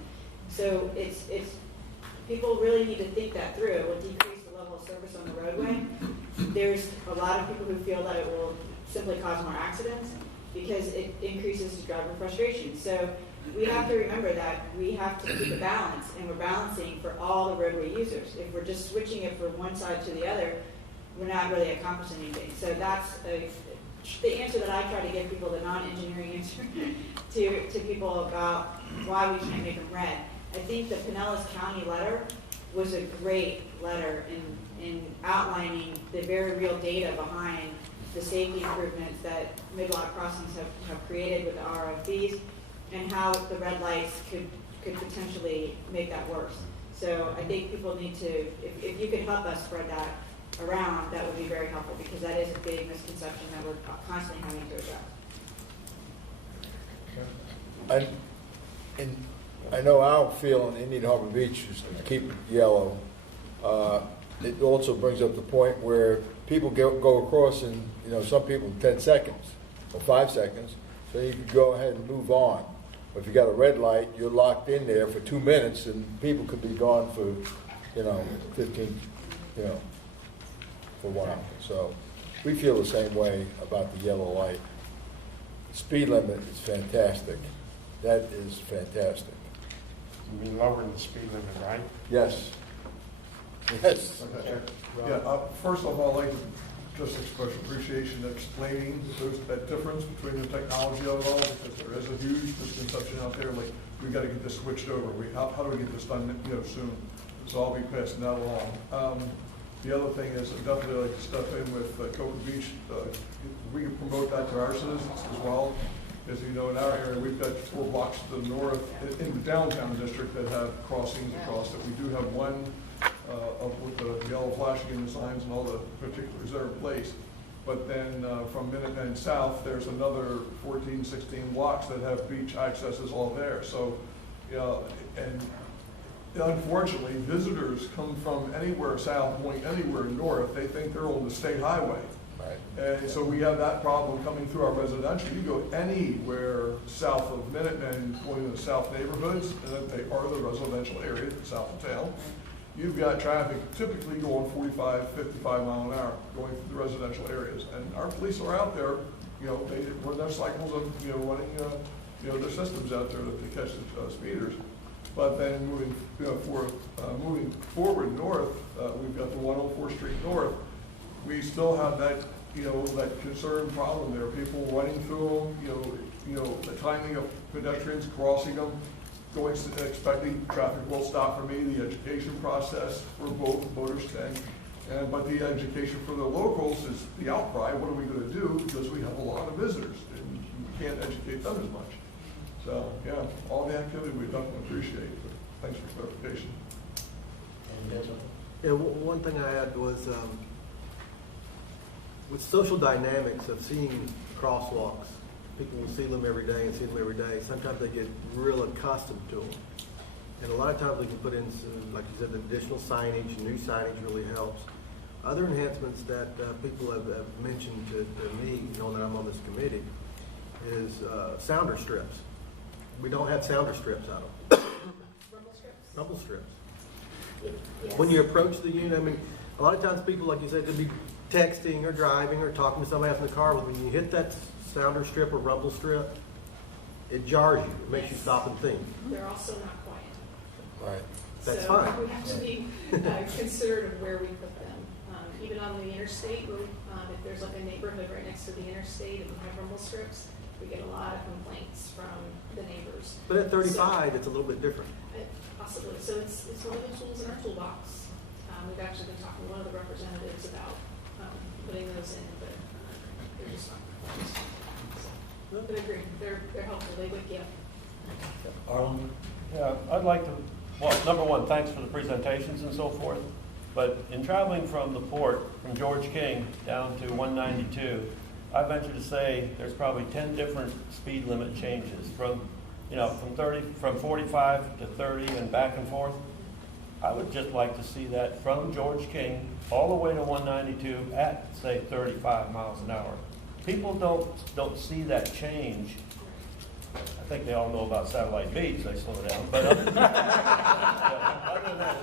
So it's people really need to think that through. It will decrease the level of service on the roadway. There's a lot of people who feel that it will simply cause more accidents because it increases driver frustration. So we have to remember that we have to keep a balance, and we're balancing for all the roadway users. If we're just switching it from one side to the other, we're not really accomplishing anything. So that's the answer that I try to give people, the non-engineering answer to people about why we can't make them red. I think the Pinellas County letter was a great letter in outlining the very real data behind the safety improvements that mid-block crossings have created with the RFBs and how the red lights could potentially make that worse. So I think people need to, if you could help us spread that around, that would be very helpful because that is a big misconception that we're constantly having to address. I know our feeling in Indian Harbor Beach is to keep it yellow. It also brings up the point where people go across in, some people 10 seconds or 5 seconds, so you can go ahead and move on. But if you got a red light, you're locked in there for 2 minutes and people could be gone for, 15, for a while. So we feel the same way about the yellow light. The speed limit is fantastic. That is fantastic. You mean lowering the speed limit, right? Yes. Yes. Okay. Yeah. First of all, I'd like to just express appreciation explaining that difference between the technology of it all, because there is a huge misconception out there. Like, we got to get this switched over. How do we get this done, soon? so I'll be passing that along. The other thing is I'd definitely like to step in with Cobra Beach. We can promote that to our citizens as well. As you know, in our area, we've got 4 blocks to the north in the downtown district that have crossings across it. We do have one up with the yellow flashing in the signs and all the particulars that are in place. But then from Minuteman south, there's another 14, 16 blocks that have beach accesses all there. So, and unfortunately, visitors come from anywhere south, going anywhere north. They think they're on the state highway. Right. And so we have that problem coming through our residential. You go anywhere south of Minuteman, going to the south neighborhoods, and they are the residential area, south of town. You've got traffic typically going 45, 55 mile an hour going through the residential areas. And our police are out there, they run their cycles of, running, their systems out there to catch the speeders. But then moving forward north, we've got the 104th Street North. We still have that, that concern problem there. People running through them, the timing of pedestrians crossing them, expecting traffic will stop for me, the education process for both voters but the education for the locals is the outcry. What are we going to do? Because we have a lot of visitors and we can't educate them as much. So, yeah, all the activity we definitely appreciate. Thanks for clarification. Yeah, one thing I had was with social dynamics of seeing crosswalks, people will see them every day and see them every day. Sometimes they get real accustomed to them. And a lot of times we can put in some, like you said, additional signage. New signage really helps. Other enhancements that people have mentioned to me, knowing that I'm on this committee, is sounder strips. We don't have sounder strips out of them. Rumble strips. Yes. When you approach the unit, I mean, a lot of times people, like you said, could be texting or driving or talking to somebody else in the car. But when you hit that sounder strip or rumble strip, it jars you. It makes you stop and think. They're also not quiet. Right. That's so fine. We have to be considerate of where we put them. Even on the interstate, if there's like a neighborhood right next to the interstate and we have rumble strips, we get a lot of complaints from the neighbors. But at 35, it's a little bit different. Possibly. So it's one of the tools in our toolbox. We've actually been talking to one of the representatives about putting those in, but they're just not complaints. So, but I agree, they're helpful. They wake you up. Arlen? Yeah, I'd like to, well, number one, thanks for the presentations and so forth. But in traveling from the port, from George King down to 192, I venture to say there's probably 10 different speed limit changes from 45 to 30 and back and forth. I would just like to see that from George King all the way to 192 at, say, 35 miles an hour. People don't see that change. I think they all know about Satellite Beach, they slow down. But other than that,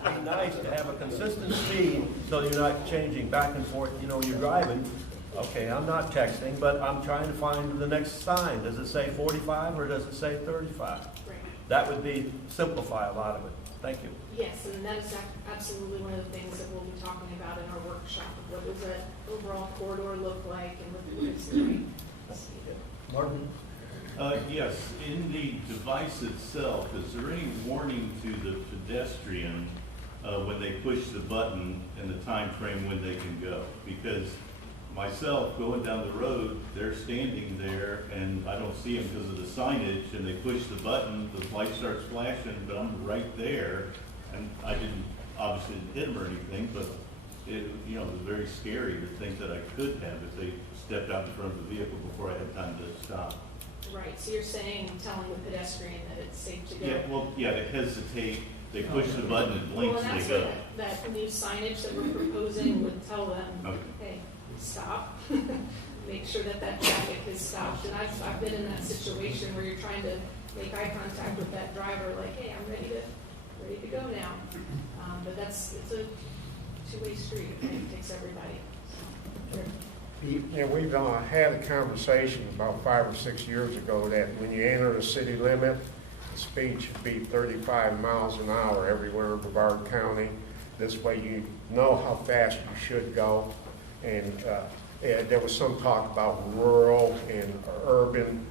it'd be nice to have a consistent speed so you're not changing back and forth. When you're driving, okay, I'm not texting, but I'm trying to find the next sign. Does it say 45 or does it say 35? Right. That would simplify a lot of it. Thank you. Yes, and that is absolutely one of the things that we'll be talking about in our workshop. What does that overall corridor look like and what is the right speed? Martin? Yes, in the device itself, is there any warning to the pedestrian when they push the button and the time frame when they can go? Because myself, going down the road, they're standing there and I don't see them because of the signage, and they push the button, the light starts flashing, but I'm right there, and I obviously didn't hit them or anything, but it was very scary to think that I could have if they stepped out in front of the vehicle before I had time to stop. Right, so you're saying, telling the pedestrian that it's safe to go? Yeah, well, yeah, they hesitate, they push the button and blinks and they go. Well, and that's what that new signage that we're proposing would tell them, hey, stop. Make sure that traffic is stopped. And I've been in that situation where you're trying to make eye contact with that driver, like, hey, I'm ready to go now. But it's a two-way street. It takes everybody. So. Yeah, we've had a conversation about 5 or 6 years ago that when you enter the city limit, the speed should be 35 miles an hour everywhere in Brevard County. This way you know how fast you should go. And there was some talk about rural and urban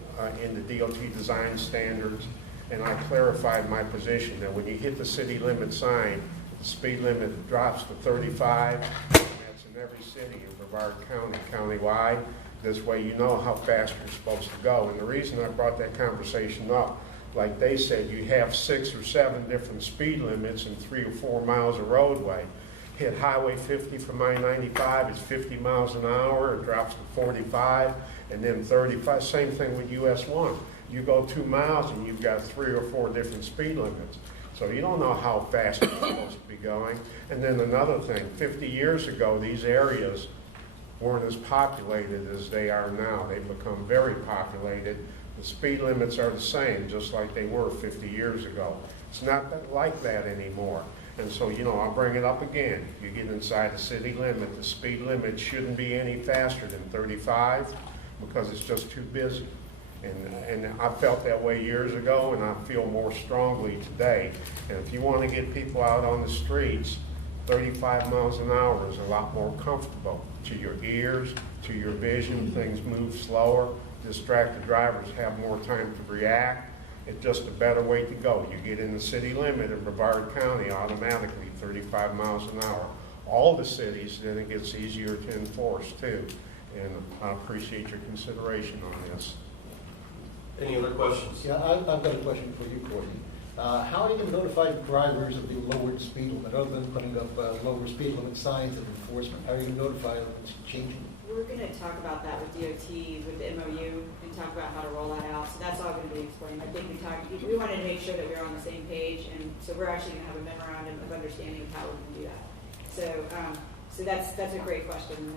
in the DOT design standards. And I clarified my position that when you hit the city limit sign, the speed limit drops to 35. And that's in every city in Brevard County, countywide. This way you know how fast you're supposed to go. And the reason I brought that conversation up, like they said, you have 6 or 7 different speed limits in 3 or 4 miles of roadway. Hit Highway 50 from I-95, it's 50 miles an hour, it drops to 45, and then 35. Same thing with US 1. You go 2 miles and you've got 3 or 4 different speed limits. So you don't know how fast you're supposed to be going. And then another thing, 50 years ago, these areas weren't as populated as they are now. They've become very populated. The speed limits are the same, just like they were 50 years ago. It's not like that anymore. And so, you know, I'll bring it up again. You get inside the city limit, the speed limit shouldn't be any faster than 35 because it's just too busy. And I felt that way years ago, and I feel more strongly today. And if you want to get people out on the streets, 35 miles an hour is a lot more comfortable to your ears, to your vision. Things move slower. Distracted drivers have more time to react. It's just a better way to go. You get in the city limit in Brevard County automatically 35 miles an hour. All the cities, then it gets easier to enforce too. And I appreciate your consideration on this. Any other questions? Yeah, I've got a question for you, Courtney. How are you going to notify drivers of the lowered speed limit, other than putting up lower speed limit signs of enforcement? How are you going to notify them when it's changing? We're going to talk about that with DOT, with the MOU, and talk about how to roll that out. So that's all going to be explained. I think we wanted to make sure that we were on the same page, and so we're actually going to have a memorandum of understanding of how we can do that. So that's a great question, and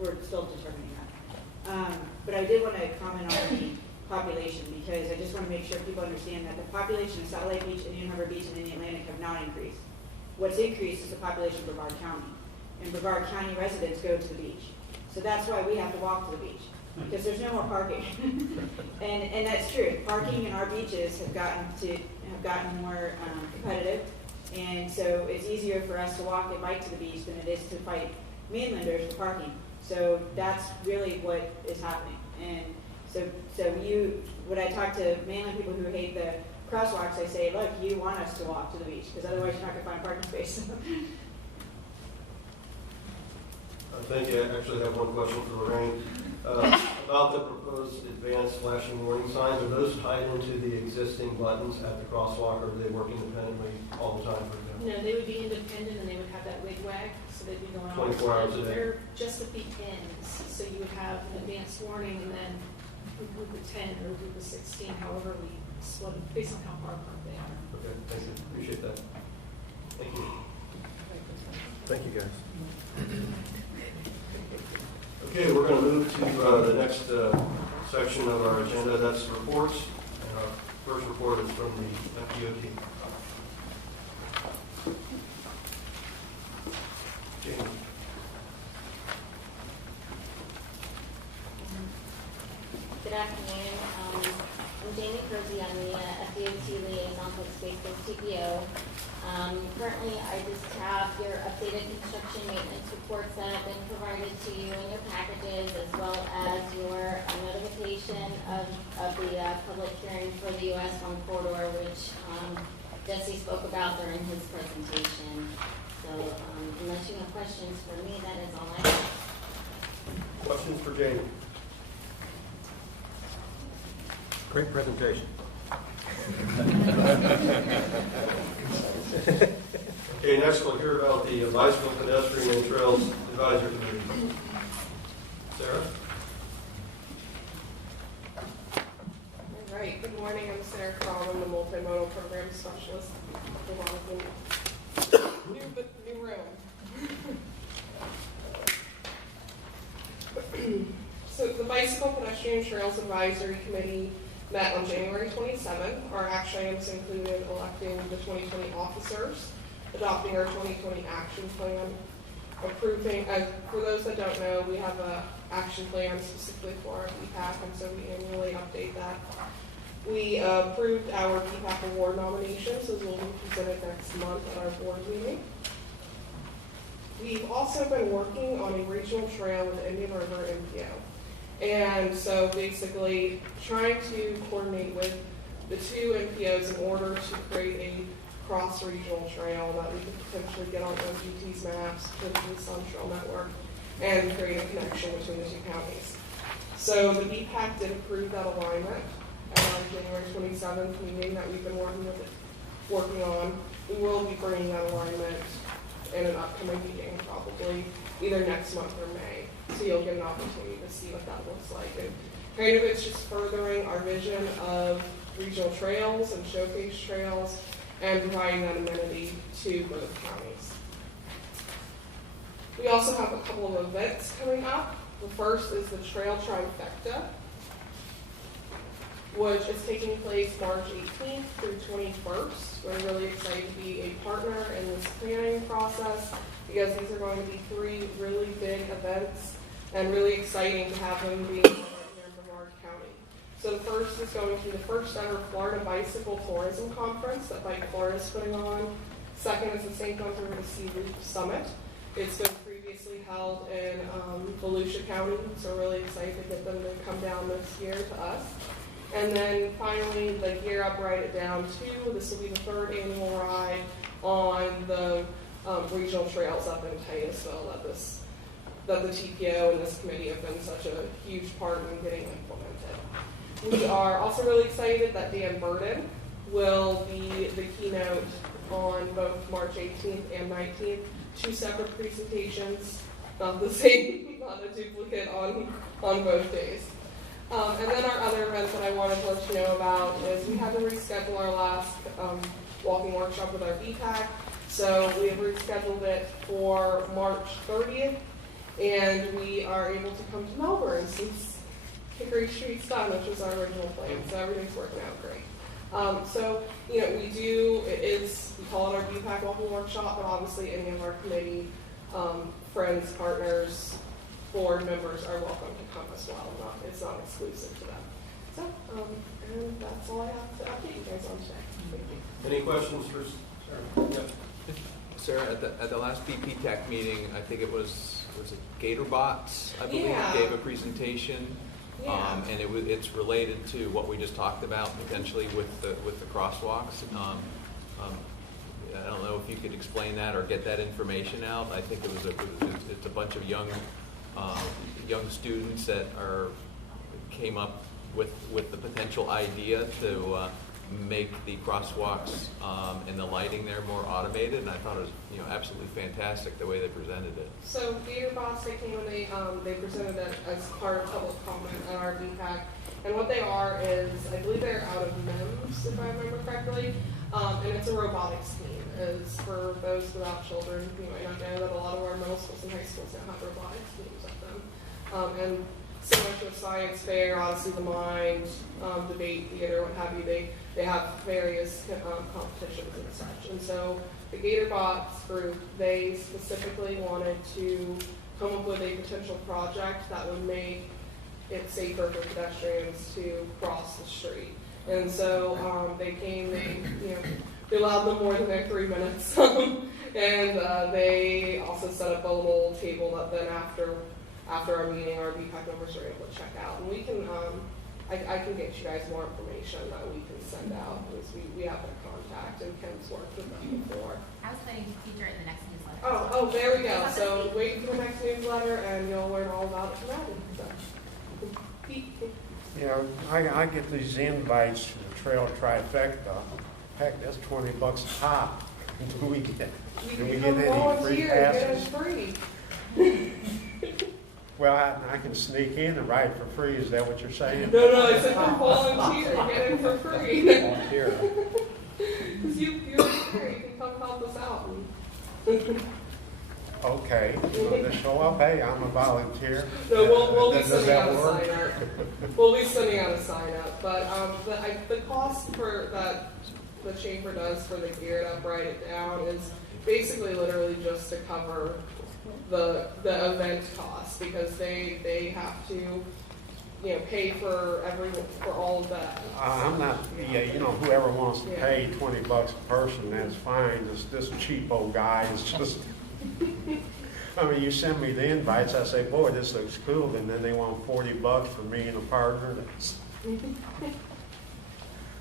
we're still determining that. But I did want to comment on the population, because I just want to make sure people understand that the population of Salt Lake Beach, Indian Harbor Beach, and Indian Atlantic have not increased. What's increased is the population of Brevard County. And Brevard County residents go to the beach. So that's why we have to walk to the beach, because there's no more parking. and that's true. Parking in our beaches have gotten more competitive, and so it's easier for us to walk and bike to the beach than it is to fight mainlanders for parking. So that's really what is happening. And when I talk to mainland people who hate the crosswalks, I say, look, you want us to walk to the beach, because otherwise you're not going to find parking space. Thank you. I actually have one question for Lorraine. About the proposed advanced flashing warning signs, are those tied into the existing buttons at the crosswalk, or do they work independently all the time, for example? No, they would be independent, and they would have that wig-wag, so they'd be going on. 24 hours a day? They're just at the ends, so you would have an advanced warning, and then a group of 10 or a group of 16, however we split them, based on how far apart they are. Okay, thank you. Appreciate that. Thank you. Thank you, guys. Okay, we're going to move to the next section of our agenda. That's reports. And our first report is from the FDOT. Jamie. Good afternoon. I'm Jamie Kersey. I'm the FDOT liaison for the Space Coast TPO. Currently, I just have your updated construction maintenance reports that have been provided to you in your packages, as well as your notification of the public hearing for the US 1 corridor, which Jesse spoke about during his presentation. So unless you have questions for me, that is all I have. Questions for Jamie? Great presentation. Okay, next we'll hear about the Bicycle, Pedestrian, and Trails Advisory Committee. Sarah? All right, good morning. I'm Sarah Carl. I'm the multimodal program specialist. New room. So the Bicycle, Pedestrian, Trails Advisory Committee met on January 27th. Our action items included electing the 2020 officers, adopting our 2020 action plan, approving, for those that don't know, we have an action plan specifically for our PPAC, and so we annually update that. We approved our PPAC award nominations, as will be presented next month at our board meeting. We've also been working on a regional trail with the Indian River MPO. And so basically trying to coordinate with the two MPOs in order to create a cross-regional trail that we could potentially get on OPT's maps, potentially Sun Trail Network, and create a connection between the two counties. So the BPAC did approve that alignment at our January 27th meeting that we've been working on. We will be bringing that alignment in an upcoming meeting, probably either next month or May. So you'll get an opportunity to see what that looks like. And kind of it's just furthering our vision of regional trails and showcase trails and providing that amenity to both counties. We also have a couple of events coming up. The first is the Trail Trifecta, which is taking place March 18th through 21st. We're really excited to be a partner in this planning process because these are going to be 3 really big events and really exciting to have them being here in Brevard County. So the first is going to be the first ever Florida Bicycle Tourism Conference that Bike Florida is putting on. Second is the St. Gunther to Sea Loop Summit. It's been previously held in Volusia County, so we're really excited to get them to come down this year to us. And then finally, the Gear Up, Write It Down 2. This will be the 3rd annual ride on the regional trails up in Titusville that the TPO and this committee have been such a huge part in getting implemented. We are also really excited that Dan Burden will be the keynote on both March 18th and 19th. 2 separate presentations, not the same, not a duplicate on both days. And then our other event that I wanted to let you know about is we had to reschedule our last walking workshop with our BPAC. So we have rescheduled it for March 30th, and we are able to come to Melbourne since Hickory Street's done, which was our original plan. So everything's working out great. So, we call it our BPAC walking workshop, but obviously any of our committee, friends, partners, board members are welcome to come as well. It's not exclusive to them. So, and that's all I have to update you guys on today. Thank you. Any questions for Sarah? Yep. Sarah, at the last BPTAC meeting, I think it was it GatorBots, I believe, Yeah. gave a presentation. Yeah. And it's related to what we just talked about potentially with the crosswalks. I don't know if you could explain that or get that information out. I think it's a bunch of young students that came up with the potential idea to make the crosswalks and the lighting there more automated, and I thought it was absolutely fantastic the way they presented it. So GatorBots, they came and they presented it as part of public comment at our BPAC, and what they are is, I believe they're out of MEMS, if I remember correctly, and it's a robotics team. Is for those without children, you might not know that a lot of our middle schools and high schools now have robotics teams at them, and similar to a science fair, Odyssey of the Mind, debate theater, what have you, they have various competitions and such. And so the GatorBots group, they specifically wanted to come up with a potential project that would make it safer for pedestrians to cross the street. And so they came, they allowed them more than their 3 minutes, and they also set up a little table that then after our meeting, our BPAC members are able to check out. And we can, I can get you guys more information that we can send out, because we have their contact, and Ken's worked with them before. I was planning to feature it in the next newsletter. Oh, there we go. So wait for the next newsletter, and you'll learn all about it from that. I get these invites to the Trail Trifecta. Heck, that's $20 a pop. Do we get any free passes? Free. Well, I can sneak in and ride for free. Is that what you're saying? No, I said for volunteer, get in for free. Volunteer. Because you're there, you can come help us out. Okay, so to show up, hey, I'm a volunteer. No, we'll be Does sending that out a work? sign up. We'll be sending out a sign up, but the cost for that the chamber does for the Gear Up, Write It Down is basically literally just to cover the event costs, because they have to pay for all of that. I'm not, whoever wants to pay $20 a person, that's fine. This cheapo guy is just, I mean, you send me the invites, I say, boy, this looks cool, and then they want $40 for me and a partner.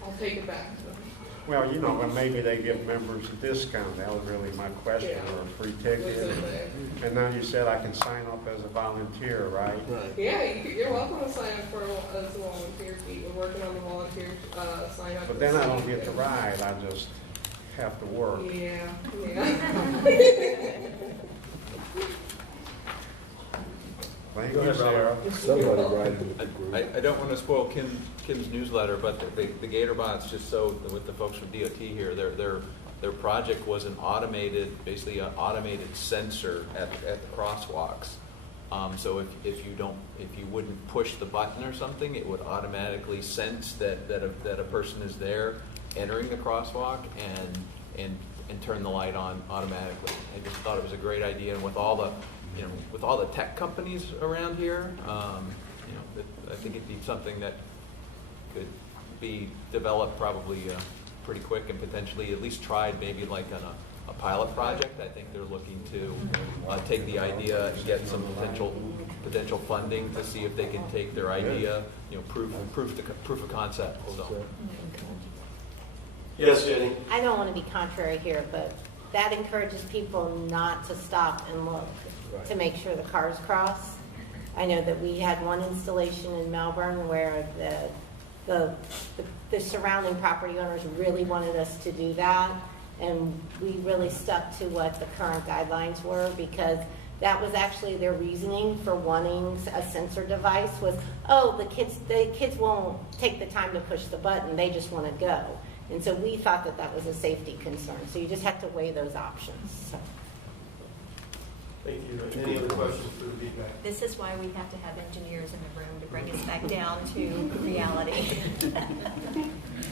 I'll take it back. Well, you know, but maybe they give members a discount. That was really my question, or a free ticket. And now you said I can sign up as a volunteer, right? Yeah, you're welcome to sign up for as a volunteer fee. We're working on the volunteer sign up. But then I don't get to ride. I just have to work. Yeah. Thank you, Sarah. I don't want to spoil Kim's newsletter, but the Gatorbots, just so with the folks from DOT here, their project was basically an automated sensor at the crosswalks. So if you wouldn't push the button or something, it would automatically sense that a person is there entering the crosswalk and turn the light on automatically. I just thought it was a great idea, and with all the tech companies around here, I think it'd be something that could be developed probably pretty quick and potentially at least tried maybe like on a pilot project. I think they're looking to take the idea and get some potential funding to see if they can take their idea, proof of concept. So. Yes, Jenny. I don't want to be contrary here, but that encourages people not to stop and look to make sure the cars cross. I know that we had one installation in Melbourne where the surrounding property owners really wanted us to do that, and we really stuck to what the current guidelines were, because that was actually their reasoning for wanting a sensor device was, the kids won't take the time to push the button, they just want to go. And so we thought that was a safety concern. So you just have to weigh those options. So. Thank you. Any other questions for the feedback? This is why we have to have engineers in the room to bring us back down to reality.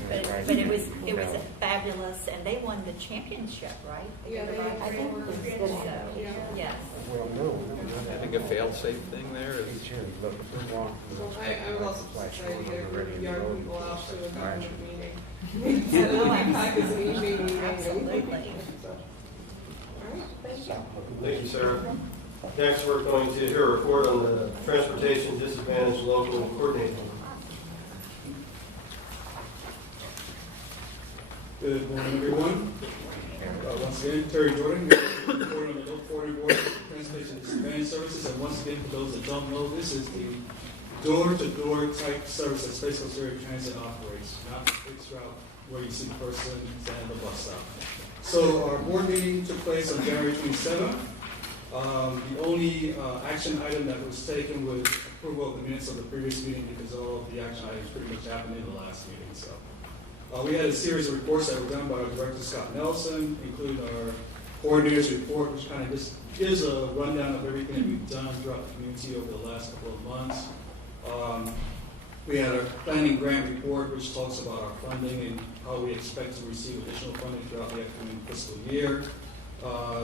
but it was fabulous, and they won the championship, right? Yeah, I think it was good. Yes. Well, no. I think a fail-safe thing there is. I was also excited to get young people out to the government meeting. Absolutely. Thank you, Sarah. Next, we're going to hear a report on the Transportation Disadvantaged Local Coordinator. Good morning, everyone. Once again, Terry Jordan, report on the Local Coordinator Board of Transportation Disadvantaged Services. And once again, for those that don't know, this is the door-to-door type service that Space Coast Area Transit operates, not the fixed route where you see the person stand at the bus stop. So our board meeting took place on January 27th. The only action item that was taken was approval of the minutes of the previous meeting, because all of the action items pretty much happened in the last meeting. So we had a series of reports that were done by our Director Scott Nelson, including our coordinators report, which kind of just gives a rundown of everything that we've done throughout the community over the last couple of months. We had our planning grant report, which talks about our funding and how we expect to receive additional funding throughout the upcoming fiscal year.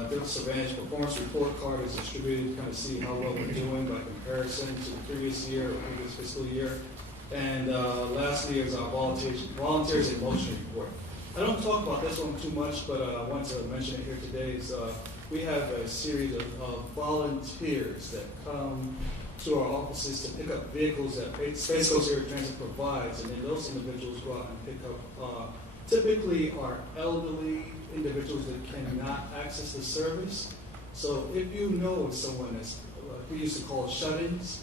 Disadvantage performance report card is distributed to kind of see how well we're doing by comparison to the previous year or previous fiscal year. And lastly is our volunteers in motion report. I don't talk about this one too much, but I want to mention it here today. Is we have a series of volunteers that come to our offices to pick up vehicles that Space Coast Area Transit provides, and then those individuals go out and pick up typically are elderly individuals that cannot access the service. So if you know of someone that's, we used to call shut-ins,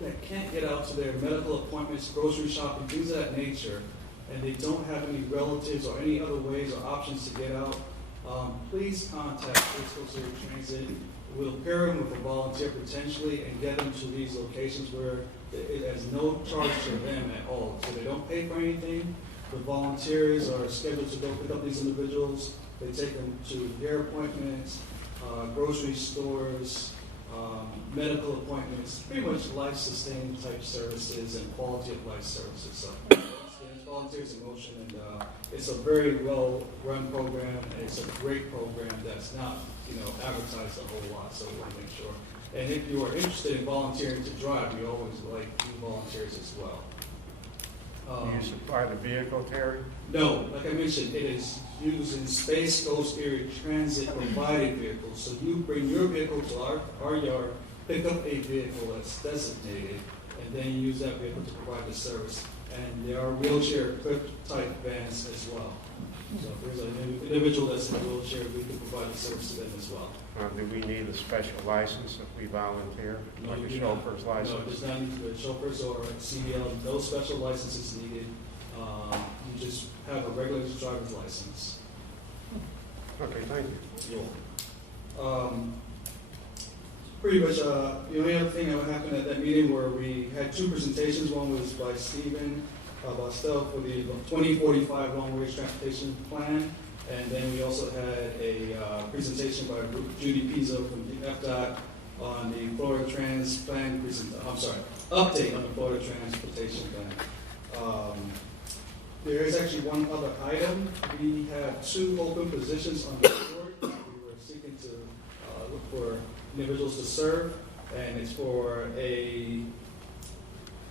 that can't get out to their medical appointments, grocery shopping, things of that nature, and they don't have any relatives or any other ways or options to get out, please contact Space Coast Area Transit. We'll pair them with a volunteer potentially and get them to these locations where it has no charge to them at all. So they don't pay for anything. The volunteers are scheduled to go pick up these individuals. They take them to their appointments, grocery stores, medical appointments, pretty much life-sustaining type services and quality of life services. So it's Volunteers in Motion, and it's a very well-run program, and it's a great program that's not advertised a whole lot, so we want to make sure. And if you are interested in volunteering to drive, we always like new volunteers as well. Do you supply the vehicle, Terry? No, like I mentioned, it is using Space Coast Area Transit provided vehicles. So you bring your vehicle to our yard, pick up a vehicle that's designated, and then you use that vehicle to provide the service. And there are wheelchair-equipped type vans as well. So if there's an individual that's in a wheelchair, we can provide the service to them as well. Do we need a special license if we volunteer, No, like you a do not. chauffeur's No, license? there's not need to be a chauffeur's or a CDL, no special licenses needed. You just have a regular driver's license. Okay, thank you. Pretty much, the only other thing that happened at that meeting where we had two presentations. One was by Stephen Bostel for the 2045 long-range transportation plan. And then we also had a presentation by Judy Pizzo from the FDOT on the Florida Trans Plan update on the Florida Transportation Plan. There is actually one other item. We have two open positions on the board. We were seeking to look for individuals to serve, and it's for a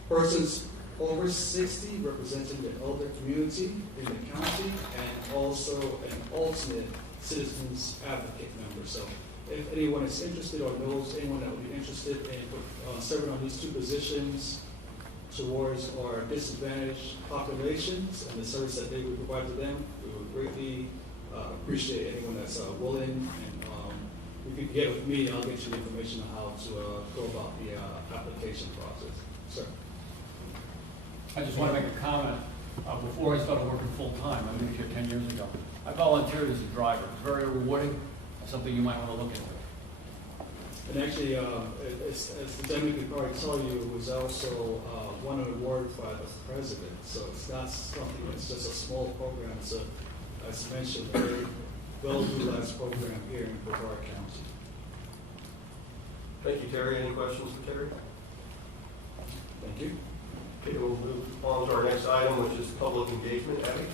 persons over 60 representing the elder community in the county, and also an alternate citizens advocate member. So if anyone is interested or knows anyone that would be interested in serving on these two positions towards our disadvantaged populations and the service that they would provide to them, we would greatly appreciate anyone that's willing. And if you could get with me, I'll get you the information on how to go about the application process. Sir. I just want to make a comment. Before I started working full-time, I moved here 10 years ago. I volunteered as a driver. It's very rewarding, something you might want to look into. And actually, as the gentleman could probably tell you, it was also won an award by the president. So it's not something, it's just a small program. It's a, as mentioned, a very well-utilized program here in Brevard County. Thank you, Terry. Any questions for Terry? Thank you. Okay, we'll move on to our next item, which is public engagement. Abby?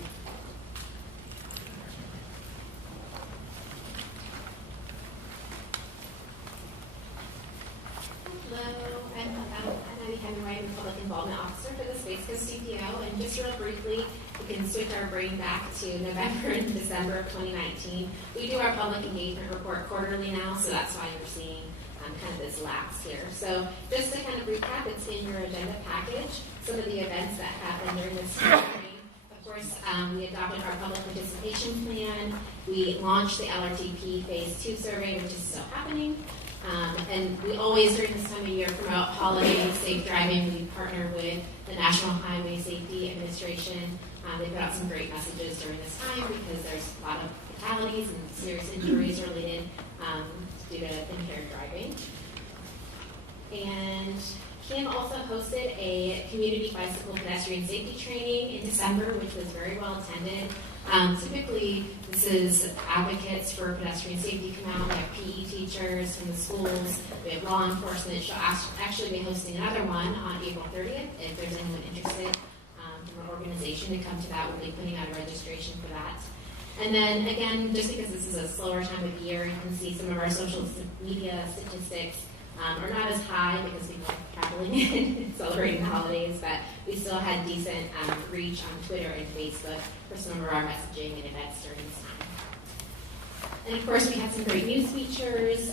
Hello, I'm Abby Henry. I'm the Public Involvement Officer for the Space Coast CPO. And just real briefly, we can switch our brain back to November and December of 2019. We do our public engagement report quarterly now, so that's why you're seeing kind of this lapse here. So just to kind of recap, it's in your agenda package, some of the events that happened during this time frame. Of course, we adopted our public participation plan. We launched the LRTP Phase 2 survey, which is still happening. And we always, during this time of year, promote holiday safe driving. We partner with the National Highway Safety Administration. They put out some great messages during this time because there's a lot of fatalities and serious injuries related due to impaired driving. And Kim also hosted a community bicycle pedestrian safety training in December, which was very well attended. Typically, this is advocates for pedestrian safety come out. We have PE teachers from the schools. We have law enforcement. She'll actually be hosting another one on April 30th. If there's anyone interested from our organization to come to that, we'll be putting out a registration for that. And then, again, just because this is a slower time of year, you can see some of our social media statistics are not as high because people are traveling and celebrating the holidays, but we still had decent reach on Twitter and Facebook for some of our messaging and events during this time. And of course, we had some great news features.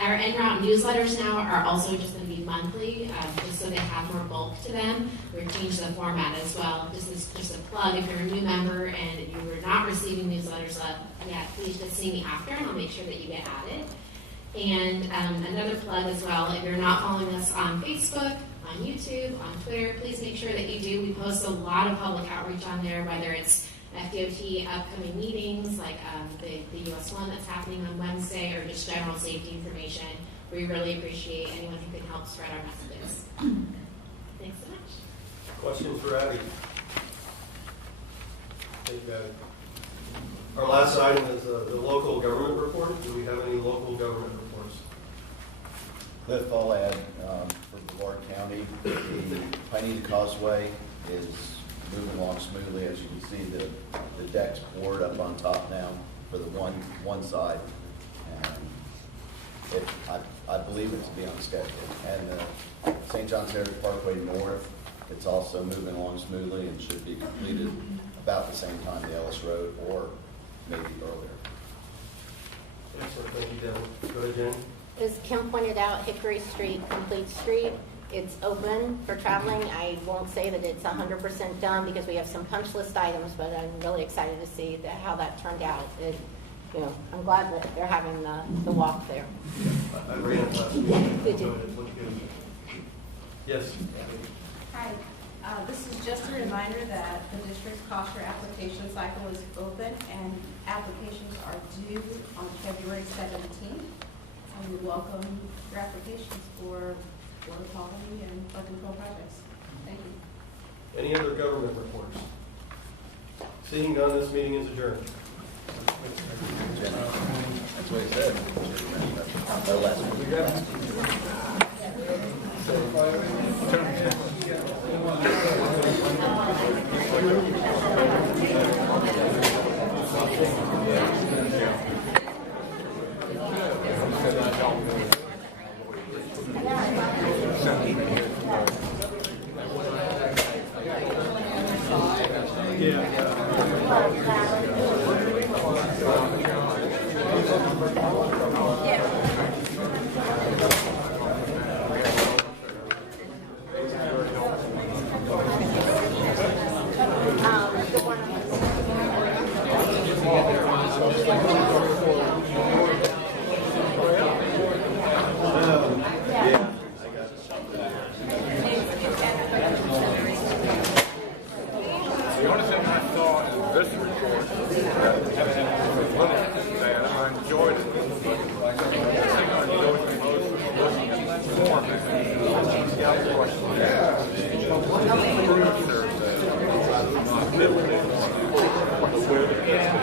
Our en route newsletters now are also just going to be monthly, just so they have more bulk to them. We've changed the format as well. This is just a plug. If you're a new member and you were not receiving newsletters yet, please just see me after, and I'll make sure that you get added. And another plug as well, if you're not following us on Facebook, on YouTube, on Twitter, please make sure that you do. We post a lot of public outreach on there, whether it's FDOT upcoming meetings, like the US one that's happening on Wednesday, or just general safety information. We really appreciate anyone who can help spread our messages. Thanks so much. Questions for Abby? Thank you, Abby. Our last item is the local government report. Do we have any local government reports? Cliff, I'll add, for Brevard County, the Piney Causeway is moving along smoothly. As you can see, the deck's poured up on top now for the one side. And I believe it to be on schedule. And the St. John's Heritage Parkway North, it's also moving along smoothly and should be completed about the same time the Ellis Road, or maybe earlier. Excellent, thank you, Devin. Go ahead, Jen. As Kim pointed out, Hickory Street, Complete Street, it's open for traveling. I won't say that it's 100% done because we have some punch list items, but I'm really excited to see how that turned out. I'm glad that they're having the walk there. I ran it last week. Did you? It looked good. Yes. Hi, this is just a reminder that the district's cost share application cycle is open and applications are due on February 17th. And we welcome your applications for water quality and flood control projects. Thank you. Any other government reports? Seeing none, this meeting is adjourned. That's what he said. No The only thing I saw in this report that I enjoyed it. The thing I enjoyed the most was looking at the form and the questions. Proves there's not ability to where the kids